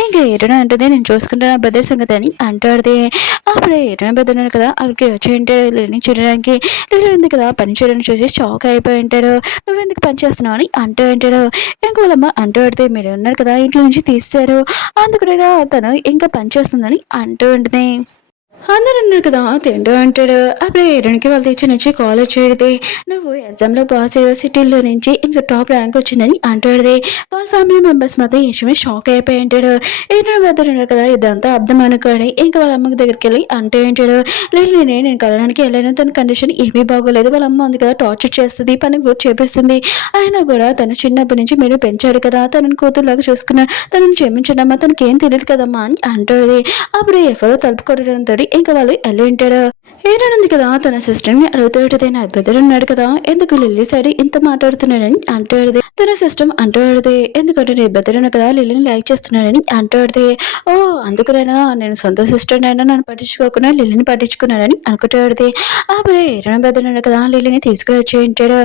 ఇంకా ఏటో అంటుంది నేను చూసుకుంటాను బెదర్ సంగతి అని అంటాడుది. అప్పుడే ఏటో బెదర్ కదా అక్కడికి వచ్చి ఉంటాడు లిల్లీని చూడడానికి. లిల్లీ ఉంది కదా పని చేయడానికి చూసి షాక్ అయిపోయి ఉంటాడు, నువ్వెందుకు పని చేస్తున్నావు అని అంటూ ఉంటాడు. ఇంకా వాళ్ళమ్మ అంటూ ఆడితే మీరు ఉన్నారు కదా ఇంట్లో నుంచి తీస్తారు, అందుకునేగా తను ఇంకా పని చేస్తుందని అంటూ ఉంటుంది. అందరూ అన్నారు కదా తింటూ అంటాడు. అప్పుడే ఏడునికి వాళ్ళ టీచర్ నుంచి కాల్ వచ్చేది, నువ్వు ఎగ్జామ్లో పాస్ అయ్యే సిటీలో నుంచి ఇంకా టాప్ ర్యాంక్ వచ్చిందని అంటాడుది. వాళ్ళ ఫ్యామిలీ మెంబర్స్ మధ్య ఇష్టమే షాక్ అయిపోయి ఉంటాడు. ఏడు పెద్దలు ఉన్నారు కదా ఇదంతా అర్థం అనుకోని ఇంకా వాళ్ళ అమ్మకి దగ్గరికి వెళ్ళి అంటూ ఉంటాడు, లేదు నేను కలవడానికి వెళ్ళాను, తన కండిషన్ ఏమీ బాగోలేదు, వాళ్ళ అమ్మ ఉంది కదా టార్చర్ చేస్తుంది, పని కూడా చేపిస్తుంది, అయినా కూడా తను చిన్నప్పటి నుంచి మీరు పెంచాడు కదా తనని కూతురులాగా చూసుకున్నాడు, తనని క్షమించడమ్మా తనకి ఏం తెలియదు కదమ్మా అని అంటాడుది. అప్పుడు ఎవరో తలుపు కొట్టడంతో ఇంకా వాళ్ళు వెళ్ళి ఉంటాడు. ఏనుంది కదా తన సిస్టర్ని అడుగుతాడు, నా బెదర్ ఉన్నాడు కదా ఎందుకు లిల్లీ సైడ్ ఇంత మాట్లాడుతున్నాడని అంటాడుది. తన సిస్టమ్ అంటాడుది, ఎందుకంటే నీ బెదర్ ఉన్న కదా లిల్లీని లైక్ చేస్తున్నాడని అంటాడుది. ఓ అందుకునేనా నేను సొంత సిస్టర్ అయినా నన్ను పట్టించుకోకుండా లిల్లీని పట్టించుకున్నాడని అనుకుంటాడుది. అప్పుడే ఏరైనా బెదర్ ఉన్నాడు కదా లిల్లీని తీసుకుని వచ్చి ఉంటాడు.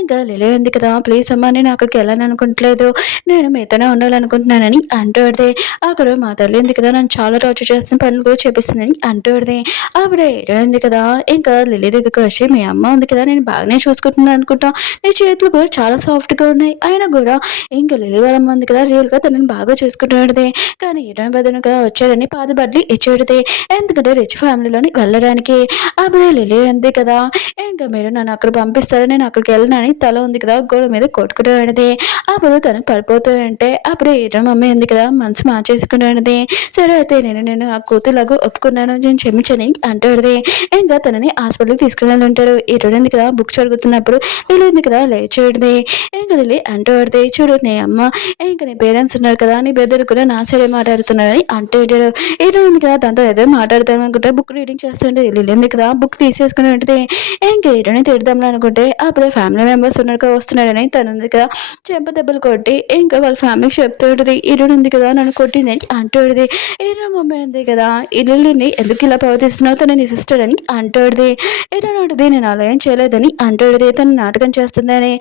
ఇంకా లిల్లీ ఉంది కదా ప్లీజ్ అమ్మా నేను అక్కడికి వెళ్ళాలని అనుకుంటలేదు, నేను మీతోనే ఉండాలనుకుంటున్నానని అంటాడుది. అక్కడ మా తల్లి ఉంది కదా నన్ను చాలా టార్చర్ చేస్తున్న పనులు కూడా చేపిస్తుందని అంటాడుది. అప్పుడే ఉంది కదా ఇంకా లిల్లీ దగ్గరికి వచ్చి మీ అమ్మ ఉంది కదా నేను బాగానే చూసుకుంటున్నాను అనుకుంటా, నీ చేతులు కూడా చాలా సాఫ్ట్గా ఉన్నాయి, అయినా కూడా ఇంకా లిల్లీ వాళ్ళ అమ్మ ఉంది కదా రియల్గా తనని బాగా చూసుకుంటున్నాడుదే, కానీ ఇరవై బదులు కదా వచ్చాడని పాత బట్టలు ఇచ్చాడుదే ఎందుకంటే రిచ్ ఫ్యామిలీలోని వెళ్ళడానికి. అప్పుడే లిల్లీ ఉంది కదా ఇంకా మీరు నన్ను అక్కడ పంపిస్తారు, నేను అక్కడికి వెళ్ళనని తల ఉంది కదా గోడ మీద కొట్టుకుంటూ ఉండేది. అప్పుడు తను పడిపోతూ ఉంటే అప్పుడు ఈర మమ్మీ ఉంది కదా మనసు మార్చేసుకుని ఉండేది. సరే అయితే నేను ఆ కూతురులాగా ఒప్పుకున్నాను, నేను క్షమించని అంటాడుది. ఇంకా తనని హాస్పిటల్కి తీసుకుని ఉంటాడు. ఈరోడు ఉంది కదా బుక్స్ అడుగుతున్నప్పుడు వీళ్ళు ఉంది కదా లేచేది. ఇంకా వెళ్ళి అంటాడుది, చూడు నీ అమ్మ ఇంకా నీ పేరెంట్స్ ఉన్నారు కదా, నీ బెదరు కూడా నా సరే మాట్లాడుతున్నారని అంటూ ఉంటాడు. ఈరోడు ఉంది కదా దాంతో ఏదో మాట్లాడతాను అనుకుంటే బుక్ రీడింగ్ చేస్తుంటే వెళ్ళింది కదా బుక్ తీసేసుకుని ఉంటుంది. ఇంకా ఈరోని తిడదాం అనుకుంటే అప్పుడే ఫ్యామిలీ మెంబర్స్ ఉన్నారు కదా వస్తున్నారని తను ఉంది కదా చెంప దెబ్బలు కొట్టి ఇంకా వాళ్ళ ఫ్యామిలీకి చెప్తూ ఉంటుంది. ఈరోడు ఉంది కదా నన్ను కొట్టింది అని అంటూడుది. ఈరోడు మమ్మీ ఉంది కదా ఇల్లుని ఎందుకు ఇలా ప్రవర్తిస్తున్నావు, తన నీ సిస్టర్ అని అంటూడుది. ఈరోడు ఉంటుంది నేను అలా ఏం చేయలేదని అంటూడుది, తను నాటకం చేస్తుందని.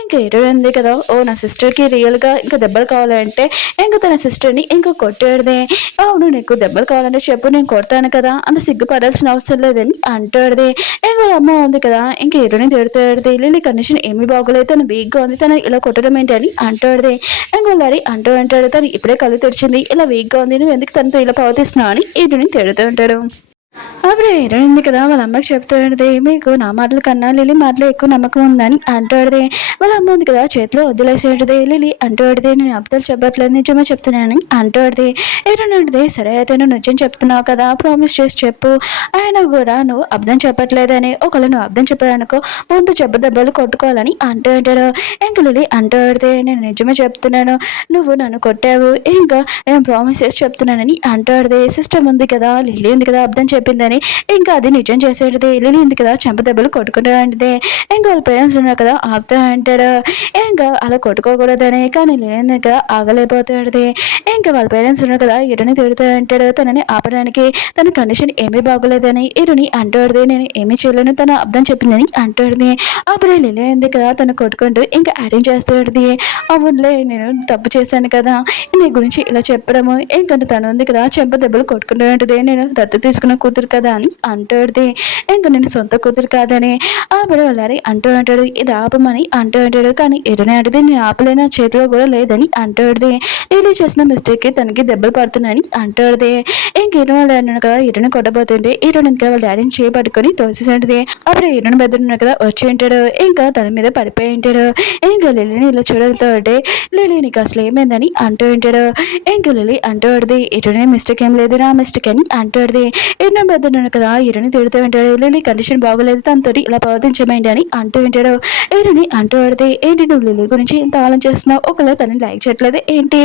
ఇంకా ఈరోడు ఉంది కదా ఓ నా సిస్టర్కి రియల్గా ఇంకా దెబ్బలు కావాలంటే ఇంకా తన సిస్టర్ని ఇంకా కొట్టాడుది. అవును నీకు దెబ్బలు కావాలంటే చెప్పు, నేను కొడతాను కదా, అంత సిగ్గుపడాల్సిన అవసరం లేదని అంటాడుది. ఇంకా అమ్మ ఉంది కదా ఇంక ఈరోని తిడుతాడుది. లిల్లీ కండిషన్ ఏమీ బాగోలేదు, తను వీక్గా ఉంది, తను ఇలా కొట్టడం ఏంటి అని అంటాడుది. ఇంకా డాడీ అంటాడు తను ఇప్పుడే కళ్ళు తెరిచింది, ఇలా వీక్గా ఉంది, నువ్వు ఎందుకు తనతో ఇలా ప్రవర్తిస్తున్నావు అని ఈరోని తిడుతూ ఉంటాడు. అప్పుడు హీరోయిన్ ఉంది కదా వాళ్ళ అమ్మకి చెప్తాడుది, మీకు నా మాటల కన్నా లిలీ మాటలు ఎక్కువ నమ్మకం ఉందని అంటాడుది. వాళ్ళ అమ్మ ఉంది కదా చేతిలో వదిలేసేది. లిలీ అంటాడుది నేను అబద్ధాలు చెప్పట్లేదు నిజమే చెప్తున్నానని అంటాడుది. హీరోయిన్ అంటుంది సరే అయితే నువ్వు నిజం చెప్తున్నావు కదా ప్రామిస్ చేసి చెప్పు, ఆయన కూడా నువ్వు అబద్ధం చెప్పట్లేదని, ఒకవేళ నువ్వు అబద్ధం చెప్పాలనుకో ముందు దెబ్బలు కొట్టుకోవాలని అంటూ ఉంటాడు. ఇంకా లిలీ అంటాడుది నేను నిజమే చెప్తున్నాను, నువ్వు నన్ను కొట్టావు, ఇంకా నేను ప్రామిస్ చేసి చెప్తున్నానని అంటాడుది. సిస్టమ్ ఉంది కదా లిల్లీ ఉంది కదా అబద్ధం చెప్పిందని ఇంకా అది నిజం చేసేది. లిల్లీ ఉంది కదా చెంప దెబ్బలు కొట్టుకుంటూ అంటే ఇంకా వాళ్ళ పేరెంట్స్ ఉన్నారు కదా ఆపుతా అంటాడు. ఇంకా అలా కొట్టుకోకూడదని కానీ లిల్లీ దగ్గర ఆగలేకపోతాడు. ఇంకా వాళ్ళ పేరెంట్స్ ఉన్నారు కదా ఇరుని తిడుతూ అంటాడు తనని ఆపడానికి, తన కండిషన్ ఏమీ బాగోలేదని ఇరుని అంటాడుది. నేను ఏమీ చేయలేను తను అబద్ధం చెప్పిందని అంటాడుది. అప్పుడు లిల్లీ ఉంది కదా తను కొట్టుకుంటూ ఇంకా యాక్టింగ్ చేస్తాడుది. అవునులే నేను తప్పు చేశాను కదా నీ గురించి ఇలా చెప్పడము, ఇంకా తను ఉంది కదా చెంప దెబ్బలు కొట్టుకుంటూ ఉంటుంది, నేను దత్తు తీసుకున్న కూతురు కదా అని అంటాడుది. ఇంకా నేను సొంత కూతురు కాదని అప్పుడు వాళ్ళని అంటూ అంటాడు, ఇది ఆపమని అంటూ అంటాడు. కానీ ఎరుని అంటది నేను ఆపలేని చేతిలో కూడా లేదని అంటాడుది. లిల్లీ చేసిన మిస్టేక్కి తనకి దెబ్బలు పడుతున్నాయని అంటాడుది. ఇంక వాళ్ళు అన్నాడు కదా ఇరుని కొట్టబోతుంటే ఇరుని ఇంకా వాళ్ళ డాడీని చేపట్టుకొని తోసేసేంటిది. అప్పుడు ఇరుని బెదురున్నాడు కదా వచ్చి ఉంటాడు, ఇంకా తన మీద పడిపోయి ఉంటాడు. ఇంకా లిల్లీని ఇలా చూడడంతో లిల్లీ నీకు అసలు ఏమైందని అంటూ ఉంటాడు. ఇంకా లిల్లీ అంటాడుది ఇరుని మిస్టేక్ ఏం లేదు నా మిస్టేక్ అని అంటాడుది. ఇరుని బెదురున్నాడు కదా ఇరుని తిడుతూ ఉంటాడు, లిల్లీ కండిషన్ బాగోలేదు తనతోటి ఇలా ప్రవర్తించమేంటి అని అంటూ ఉంటాడు. ఇరుని అంటాడుది ఏంటి నువ్వు లిల్లీ గురించి ఇంత ఆలోచిస్తున్నావు, ఒకవేళ తనని లైక్ చేయట్లేదు ఏంటి,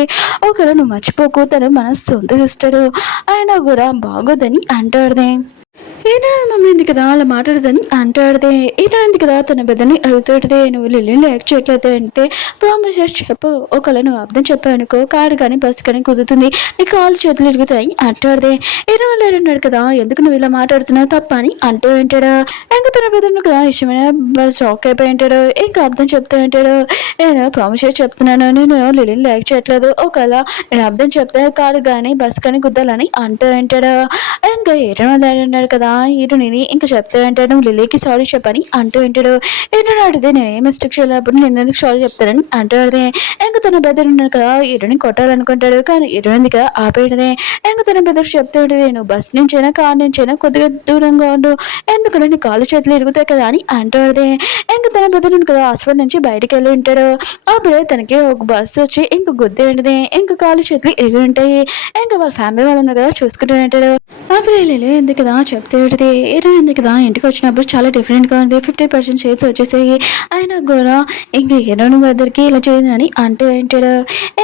ఒకవేళ నువ్వు మర్చిపోకు తను మన సొంత సిస్టరు అయినా కూడా బాగోదని అంటాడుది. ఈయన మమ్మీ ఉంది కదా అలా మాట్లాడదని అంటాడితే ఈయన ఉంది కదా తన పెద్దని అడుగుతాడితే నువ్వు లిల్లీని లైక్ చేయట్లేదు అంటే ప్రామిస్ చేసి చెప్పు, ఒకవేళ నువ్వు అర్థం చెప్పానుకో కారు కానీ బస్సు కానీ కుదురుతుంది, నీ కాళ్ళు చేతులు ఇరుగుతాయి అంటాడితే ఈయన వాళ్ళు అన్నాడు కదా ఎందుకు నువ్వు ఇలా మాట్లాడుతున్నావు తప్ప అని అంటూ ఉంటాడు. ఇంకా తన పెద్దను కదా ఇష్టమైన షాక్ అయిపోయి ఉంటాడు. ఇంకా అర్థం చెప్తూ ఉంటాడు నేను ప్రామిస్ చేసి చెప్తున్నాను నేను లిల్లీని లైక్ చేయట్లేదు, ఒకవేళ నేను అర్థం చెప్తే కారు కానీ బస్సు కానీ కుద్దాలని అంటూ ఉంటాడు. ఇంకా ఈయన వాళ్ళు అన్నాడు కదా ఈరుని ఇంకా చెప్తా అంటాడు నువ్వు లిల్లీకి సారీ చెప్పని అంటూ ఉంటాడు. ఈరుని అడిగితే నేను ఏ మిస్టేక్ చేయలేప్పుడు నేను ఎందుకు సారీ చెప్తానని అంటాడు. ఇంకా తన బెదర్ ఉన్నాడు కదా ఈరుని కొట్టాలనుకుంటాడు కానీ ఈరుని కదా ఆపేయడదే. ఇంకా తన బెదర్ చెప్తూ ఉంటుంది నువ్వు బస్ నుంచైనా కార్ నుంచైనా కొద్దిగా దూరంగా ఉండు, ఎందుకంటే నీ కాళ్ళు చేతులు ఇరుగుతాయి కదా అని అంటాడు. ఇంకా తన బెదర్ కదా హాస్పిటల్ నుంచి బయటకు వెళ్ళి ఉంటాడు. అప్పుడే తనకి ఒక బస్సు వచ్చి ఇంకా గుద్ది ఉంటుంది, ఇంకా కాళ్ళు చేతులు ఇరిగి ఉంటాయి. ఇంకా వాళ్ళ ఫ్యామిలీ వాళ్ళు కదా చూసుకుంటూ ఉంటాడు. అప్పుడు లిల్లీ ఉంది కదా చెప్తే ఈరోజు ఉంది కదా ఇంటికి వచ్చినప్పుడు చాలా డిఫరెంట్గా ఉంది, 50% షేడ్స్ వచ్చేసాయి, అయినా కూడా ఇంకా హీరోని దగ్గరికి ఇలా చేయదని అంటూ ఉంటాడు.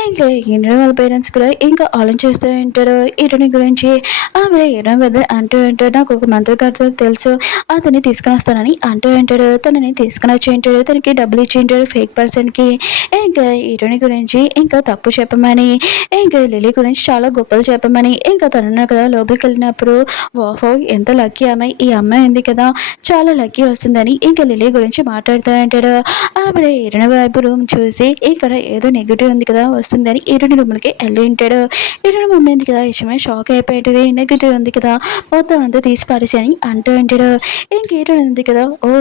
ఇంకా హీరో వాళ్ళ పేరెంట్స్ కూడా ఇంకా ఆలోచిస్తూ ఉంటాడు హీరోని గురించి. ఆమె హీరో వద్ద అంటూ ఉంటాడు నాకు ఒక మంత్రగారితో తెలుసు అతన్ని తీసుకుని వస్తానని అంటూ ఉంటాడు. తనని తీసుకుని వచ్చి ఉంటాడు, తనకి డబ్బులు ఇచ్చి ఉంటాడు ఫేక్ పర్సన్కి. ఇంకా హీరోని గురించి ఇంకా తప్పు చెప్పమని, ఇంకా లిల్లీ గురించి చాలా గొప్పలు చెప్పమని, ఇంకా తను కదా లోపలికి వెళ్ళినప్పుడు వాఫో ఎంత లక్కీ అమ్మాయి, ఈ అమ్మాయి ఉంది కదా చాలా లక్కీ వస్తుందని ఇంకా లిల్లీ గురించి మాట్లాడుతూ ఉంటాడు. అప్పుడే ఇరుని వైపు రూమ్ చూసి ఇక్కడ ఏదో నెగిటివ్ ఉంది కదా వస్తుందని ఇరుని రూమ్లకి వెళ్ళి ఉంటాడు. ఇరుని మమ్మీ ఉంది కదా ఇష్టమే షాక్ అయిపోయింది, నెగిటివ్ ఉంది కదా మొత్తం అంతా తీసి పారేసి అని అంటూ ఉంటాడు. ఇంక ఇరుని ఉంది కదా ఓ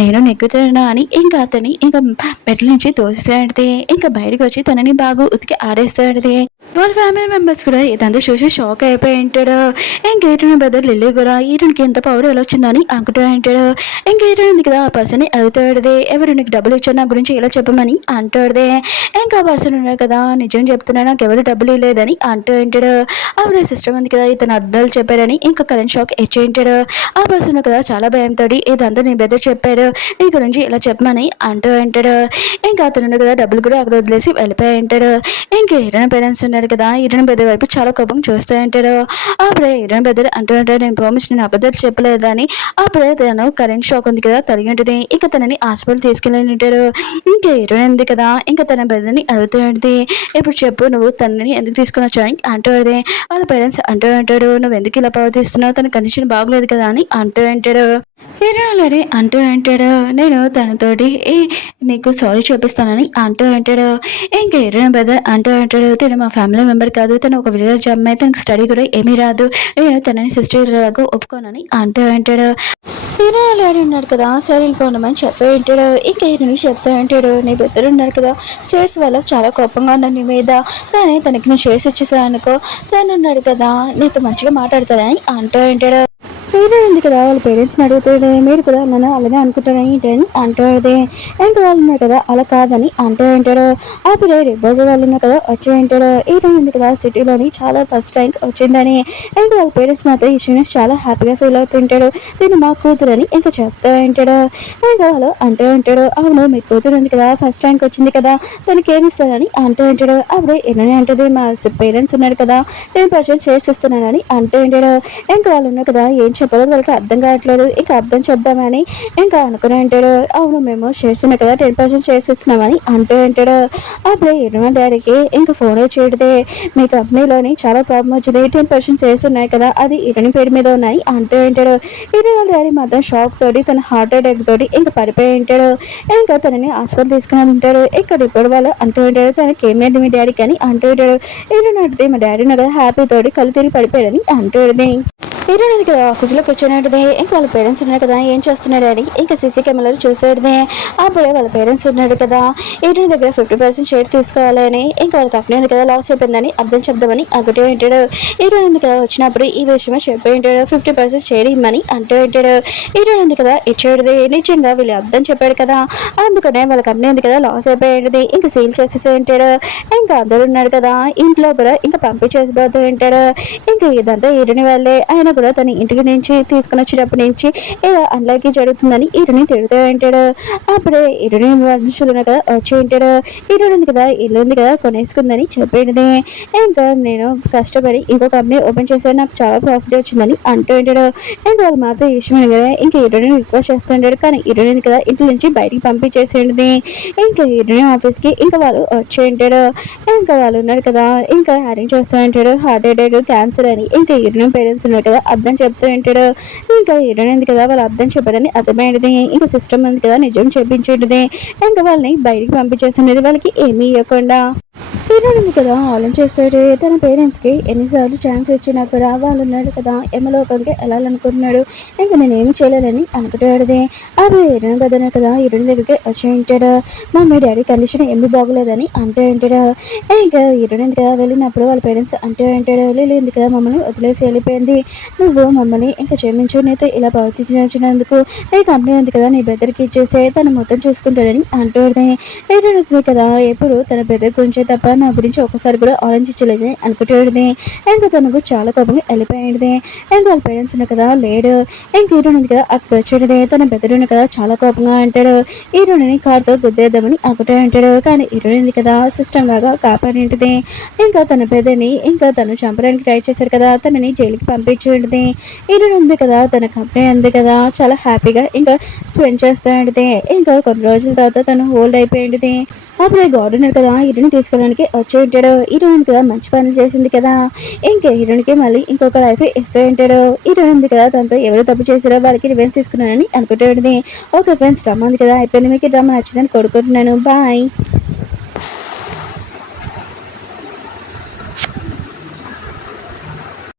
నేను నెగ్గుతున్నా అని ఇంకా అతన్ని ఇంకా మెట్ల నుంచి తోసేసాడితే ఇంకా బయటకు వచ్చి తనని బాగా ఉతికి ఆడేస్తాడితే. వాళ్ళ ఫ్యామిలీ మెంబర్స్ కూడా ఇదంతా చూసి షాక్ అయిపోయి ఉంటాడు. ఇంక హీరోయిన్ బ్రదర్ లిల్లీ కూడా హీరోయిన్కి ఎంత పవర్ ఎలా వచ్చిందని అనుకుంటూ ఉంటాడు. ఇంక హీరోయిన్ ఉంది కదా ఆ పర్సన్ని అడుగుతాడుదే, ఎవరు నీకు డబ్బులు ఇచ్చారు నా గురించి ఇలా చెప్పమని అంటాడుదే. ఇంకా ఆ పర్సన్ ఉన్నాడు కదా, నిజం చెప్తున్నా నాకు ఎవరు డబ్బులు ఇవ్వలేదని అంటూ ఉంటాడు. అప్పుడే సిస్టమ్ ఉంది కదా ఇతను అర్థాలు చెప్పారని ఇంకా కరెంట్ షాక్ ఇచ్చి ఉంటాడు. ఆ పర్సన్ కదా చాలా భయంతో ఇదంతా నీ బ్రదర్ చెప్పాడు నీ గురించి ఇలా చెప్పమని అంటూ ఉంటాడు. ఇంకా అతను కదా డబ్బులు కూడా అక్కడ వదిలేసి వెళ్ళిపోయి ఉంటాడు. ఇంక హీరోయిన్ పేరెంట్స్ ఉన్నాడు కదా, హీరోయిన్ బెదర్ వైపు చాలా కోపం చూస్తూ ఉంటాడు. అప్పుడే హీరోయిన్ బెదర్ అంటూ ఉంటాడు, నేను ప్రామిస్ నేను అబద్ధాలు చెప్పలేదని. అప్పుడే తను కరెంట్ షాక్ ఉంది కదా తగిలి ఉంటుంది. ఇంకా తనని హాస్పిటల్ తీసుకెళ్ళి ఉంటాడు. ఇంకా హీరోయిన్ ఉంది కదా ఇంకా తన బెదర్ని అడుగుతూ ఉంటుంది, ఇప్పుడు చెప్పు నువ్వు తనని ఎందుకు తీసుకొని వచ్చావని అంటూ ఉంటుంది. వాళ్ళ పేరెంట్స్ అంటూ ఉంటాడు, నువ్వు ఎందుకు ఇలా ప్రవర్తిస్తున్నావు, తన కండిషన్ బాగలేదు కదా అని అంటూ ఉంటాడు. హీరోలని అంటూ అంటాడు, నేను తనతోటి నీకు సారీ చెప్పిస్తానని అంటూ అంటాడు. ఇంకా హీరోయిన్ బ్రదర్ అంటూ అంటాడు, తను మా ఫ్యామిలీ మెంబర్ కాదు, తను ఒక విలేజ్ అమ్మాయి, తనకు స్టడీ కూడా ఏమీ రాదు, నేను తనని సిస్టర్ లాగా ఒప్పుకోనని అంటూ అంటాడు. హీరోయిన్ ఉన్నాడు కదా సరే వెళ్ళిపోనమని చెప్పి ఉంటాడు. ఇంకా హీరోయిన్ చెప్తూ ఉంటాడు, నీ బెదర్ ఉన్నాడు కదా షేర్స్ వల్ల చాలా కోపంగా ఉన్నాను నీ మీద, కానీ తనకి నేను షేర్స్ ఇచ్చేసాను అనుకో, తను ఉన్నాడు కదా నీతో మంచిగా మాట్లాడతానని అంటూ ఉంటాడు. హీరోయిన్ ఉంది కదా వాళ్ళ పేరెంట్స్ని అడుగుతాడు, మీరు కూడా నన్ను అలానే అనుకుంటారని ఏంటని అంటాడు. ఇంకా వాళ్ళు ఉన్నారు కదా అలా కాదని అంటూ ఉంటాడు. అప్పుడే రిబ్బర్ వాళ్ళు ఉన్నారు కదా వచ్చి ఉంటాడు. హీరోయిన్ ఉంది కదా సిటీలోని చాలా ఫస్ట్ ర్యాంక్ వచ్చిందని. ఇంకా వాళ్ళ పేరెంట్స్ మాత్రం ఈ చాలా హ్యాపీగా ఫీల్ అవుతుంటాడు, దీన్ని మా కూతురు అని ఇంకా చెప్తూ ఉంటాడు. ఇంకా వాళ్ళు అంటూ ఉంటాడు, అవును మీ కూతురు ఉంది కదా ఫస్ట్ ర్యాంక్ వచ్చింది కదా తనకి ఏమి ఇస్తానని అంటూ ఉంటాడు. అప్పుడే ఏమని అంటది, మా పేరెంట్స్ ఉన్నారు కదా 10% షేర్స్ ఇస్తున్నానని అంటూ ఉంటాడు. ఇంకా వాళ్ళు ఉన్నారు కదా ఏం చెప్పాలో వాళ్ళకి అర్థం కావట్లేదు, ఇంకా అర్థం చెప్దామని ఇంకా అనుకుని అంటాడు. అవును మేము షేర్స్ ఉన్నాయి కదా 10% షేర్స్ ఇస్తున్నామని అంటూ అంటాడు. అప్పుడే హీరోయిన్ డాడీకి ఇంకా ఫోన్ చేయడదే, మీ కంపెనీలోని చాలా ప్రాబ్లం వచ్చింది, 10% షేర్స్ ఉన్నాయి కదా అది హీరోయిన్ పేరు మీద ఉన్నాయి అంటూ అంటాడు. హీరోయిన్ డాడీ మాత్రం షాక్ తోటి తన హార్ట్ అటాక్ తోటి ఇంకా పడిపోయి ఉంటాడు. ఇంకా తనని హాస్పిటల్ తీసుకుని ఉంటాడు. ఇక్కడ ఇప్పుడు వాళ్ళు అంటూ ఉంటాడు, తనకి ఏమైంది మీ డాడీకి అని అంటూ ఉంటాడు. హీరోయిన్ అడిగితే మా డాడీ కదా హ్యాపీ తోటి కళ్ళు తిరిగి పడిపోయాడని అంటూది. హీరోయిన్ కదా ఆఫీస్లోకి వచ్చినట్టుదే. ఇంకా వాళ్ళ పేరెంట్స్ ఉన్నారు కదా ఏం చేస్తున్నాడు అని ఇంకా సీసీ కెమెరాలు చూస్తాడుదే. అప్పుడే వాళ్ళ పేరెంట్స్ ఉన్నాడు కదా హీరోయిన్ దగ్గర 50% షేర్ తీసుకోవాలని, ఇంకా వాళ్ళ కంపెనీ ఉంది కదా లాస్ అయిపోయిందని అర్థం చెప్దామని ఒకటే ఉంటాడు. హీరోయిన్ ఉంది కదా వచ్చినప్పుడు ఈ విషయమే చెప్పి ఉంటాడు, 50% షేర్ ఇమ్మని అంటూ ఉంటాడు. హీరోయిన్ ఉంది కదా ఇచ్చాడుది, నిజంగా వీళ్ళు అర్థం చెప్పాడు కదా అందుకనే వాళ్ళ కంపెనీ ఉంది కదా లాస్ అయిపోయాడుది, ఇంకా సీల్ చేసేసి ఉంటాడు. ఇంకా అందరూ ఉన్నాడు కదా ఇంట్లో కూడా ఇంకా పంపించేసిపోతూ ఉంటాడు. ఇంకా ఇదంతా హీరోయిన్ వాళ్ళే, ఆయన కూడా తన ఇంటికి నుంచి తీసుకుని వచ్చినప్పటి నుంచి ఏదో అన్లైకి జరుగుతుందని హీరోని తిడుతూ ఉంటాడు. అప్పుడే హీరోని మనుషులు కదా వచ్చి ఉంటాడు. హీరోయిన్ ఉంది కదా ఇల్లు ఉంది కదా కొనేసుకుందని చెప్పేది. ఇంకా నేను కష్టపడి ఇంకో కంపెనీ ఓపెన్ చేశాను, నాకు చాలా ప్రాఫిట్ వచ్చిందని అంటూ ఉంటాడు. ఇంకా వాళ్ళు మాత్రం ఇష్టమైన కదా ఇంకా హీరోని రిక్వెస్ట్ చేస్తుంటాడు, కానీ హీరోయిన్ కదా ఇంటి నుంచి బయటికి పంపించేసేది. ఇంకా హీరోయిన్ ఆఫీస్కి ఇంకా వాళ్ళు వచ్చి ఉంటాడు. ఇంకా వాళ్ళు ఉన్నారు కదా ఇంకా హ్యారింగ్ చేస్తూ ఉంటాడు, హార్ట్ అటాక్ క్యాన్సర్ అని. ఇంకా హీరోయిన్ పేరెంట్స్ ఉన్నారు కదా అర్థం చెప్తూ ఉంటాడు. ఇంకా హీరోయిన్ ఉంది కదా వాళ్ళు అర్థం చెప్పారని అర్థమైనది. ఇంకా సిస్టమ్ ఉంది కదా నిజం చెప్పించేది. ఇంకా వాళ్ళని బయటికి పంపించేసినది, వాళ్ళకి ఏమీ ఇవ్వకుండా. హీరోయిన్ ఉంది కదా ఆలోచిస్తాడు, తన పేరెంట్స్కి ఎన్నిసార్లు ఛాన్స్ ఇచ్చినా కూడా వాళ్ళు ఉన్నాడు కదా యమలోకంకి వెళ్ళాలనుకుంటున్నాడు, ఇంకా నేనేమి చేయలేదని అనుకుంటాడుది. అప్పుడు హీరోయిన్ కదనే కదా హీరోయిన్ దగ్గరికి వచ్చి ఉంటాడు, మీ డాడీ కండిషన్ ఏమి బాగోలేదని అంటూ ఉంటాడు. ఇంకా హీరోయిన్ కదా వెళ్ళినప్పుడు వాళ్ళ పేరెంట్స్ అంటూ ఉంటాడు, లేదు కదా మమ్మల్ని వదిలేసి వెళ్ళిపోయింది, నువ్వు మమ్మల్ని ఇంకా క్షమించు, నీతో ఇలా ప్రవర్తించినందుకు నీ కంపెనీ ఉంది కదా నీ బెదర్కి ఇచ్చేసే తను మొత్తం చూసుకుంటాడని అంటుంది. హీరోయిన్ కదా ఎప్పుడు తన బెదర్ గురించే తప్ప నా గురించి ఒకసారి కూడా ఆలోచించలేదని అనుకుంటాడుది. ఇంకా తనకు చాలా కోపంగా వెళ్ళిపోయాడుది. ఇంకా వాళ్ళ పేరెంట్స్ ఉన్న కదా లేడు. ఇంకా హీరోయిన్ కదా అక్కడ వచ్చాడుది, తన బెదరుని కదా చాలా కోపంగా అంటాడు, హీరోయిన్ కార్తో గుద్దేద్దామని అనుకుంటూ అంటాడు. కానీ హీరోయిన్ కదా సిస్టమ్ లాగా కాపాడింటిది. ఇంకా తన పెద్దని ఇంకా తను చంపడానికి ట్రై చేశారు కదా తనని జైలుకి పంపించేది. హీరోయిన్ ఉంది కదా తన కంపెనీ ఉంది కదా చాలా హ్యాపీగా ఇంకా స్పెండ్ చేస్తూ ఉంటుంది. ఇంకా కొన్ని రోజుల తర్వాత తను హోల్డ్ అయిపోయింది. అప్పుడు గార్డెనర్ కదా హీరోని తీసుకోవడానికి వచ్చి ఉంటాడు. హీరోయిన్ కదా మంచి పనులు చేసింది కదా ఇంకా హీరోయిన్కి మళ్ళీ ఇంకొక లైఫ్ ఇస్తూ ఉంటాడు. హీరోయిన్ ఉంది కదా తనతో ఎవరు తప్పు చేశారో వాళ్ళకి రివెంజ్ తీసుకున్నానని అనుకుంటూ ఉంటుంది. ఓకే ఫ్రెండ్స్ డ్రామా ఉంది కదా అయిపోయింది, మీకు డ్రామా నచ్చిందని కోరుకుంటున్నాను. బాయ్.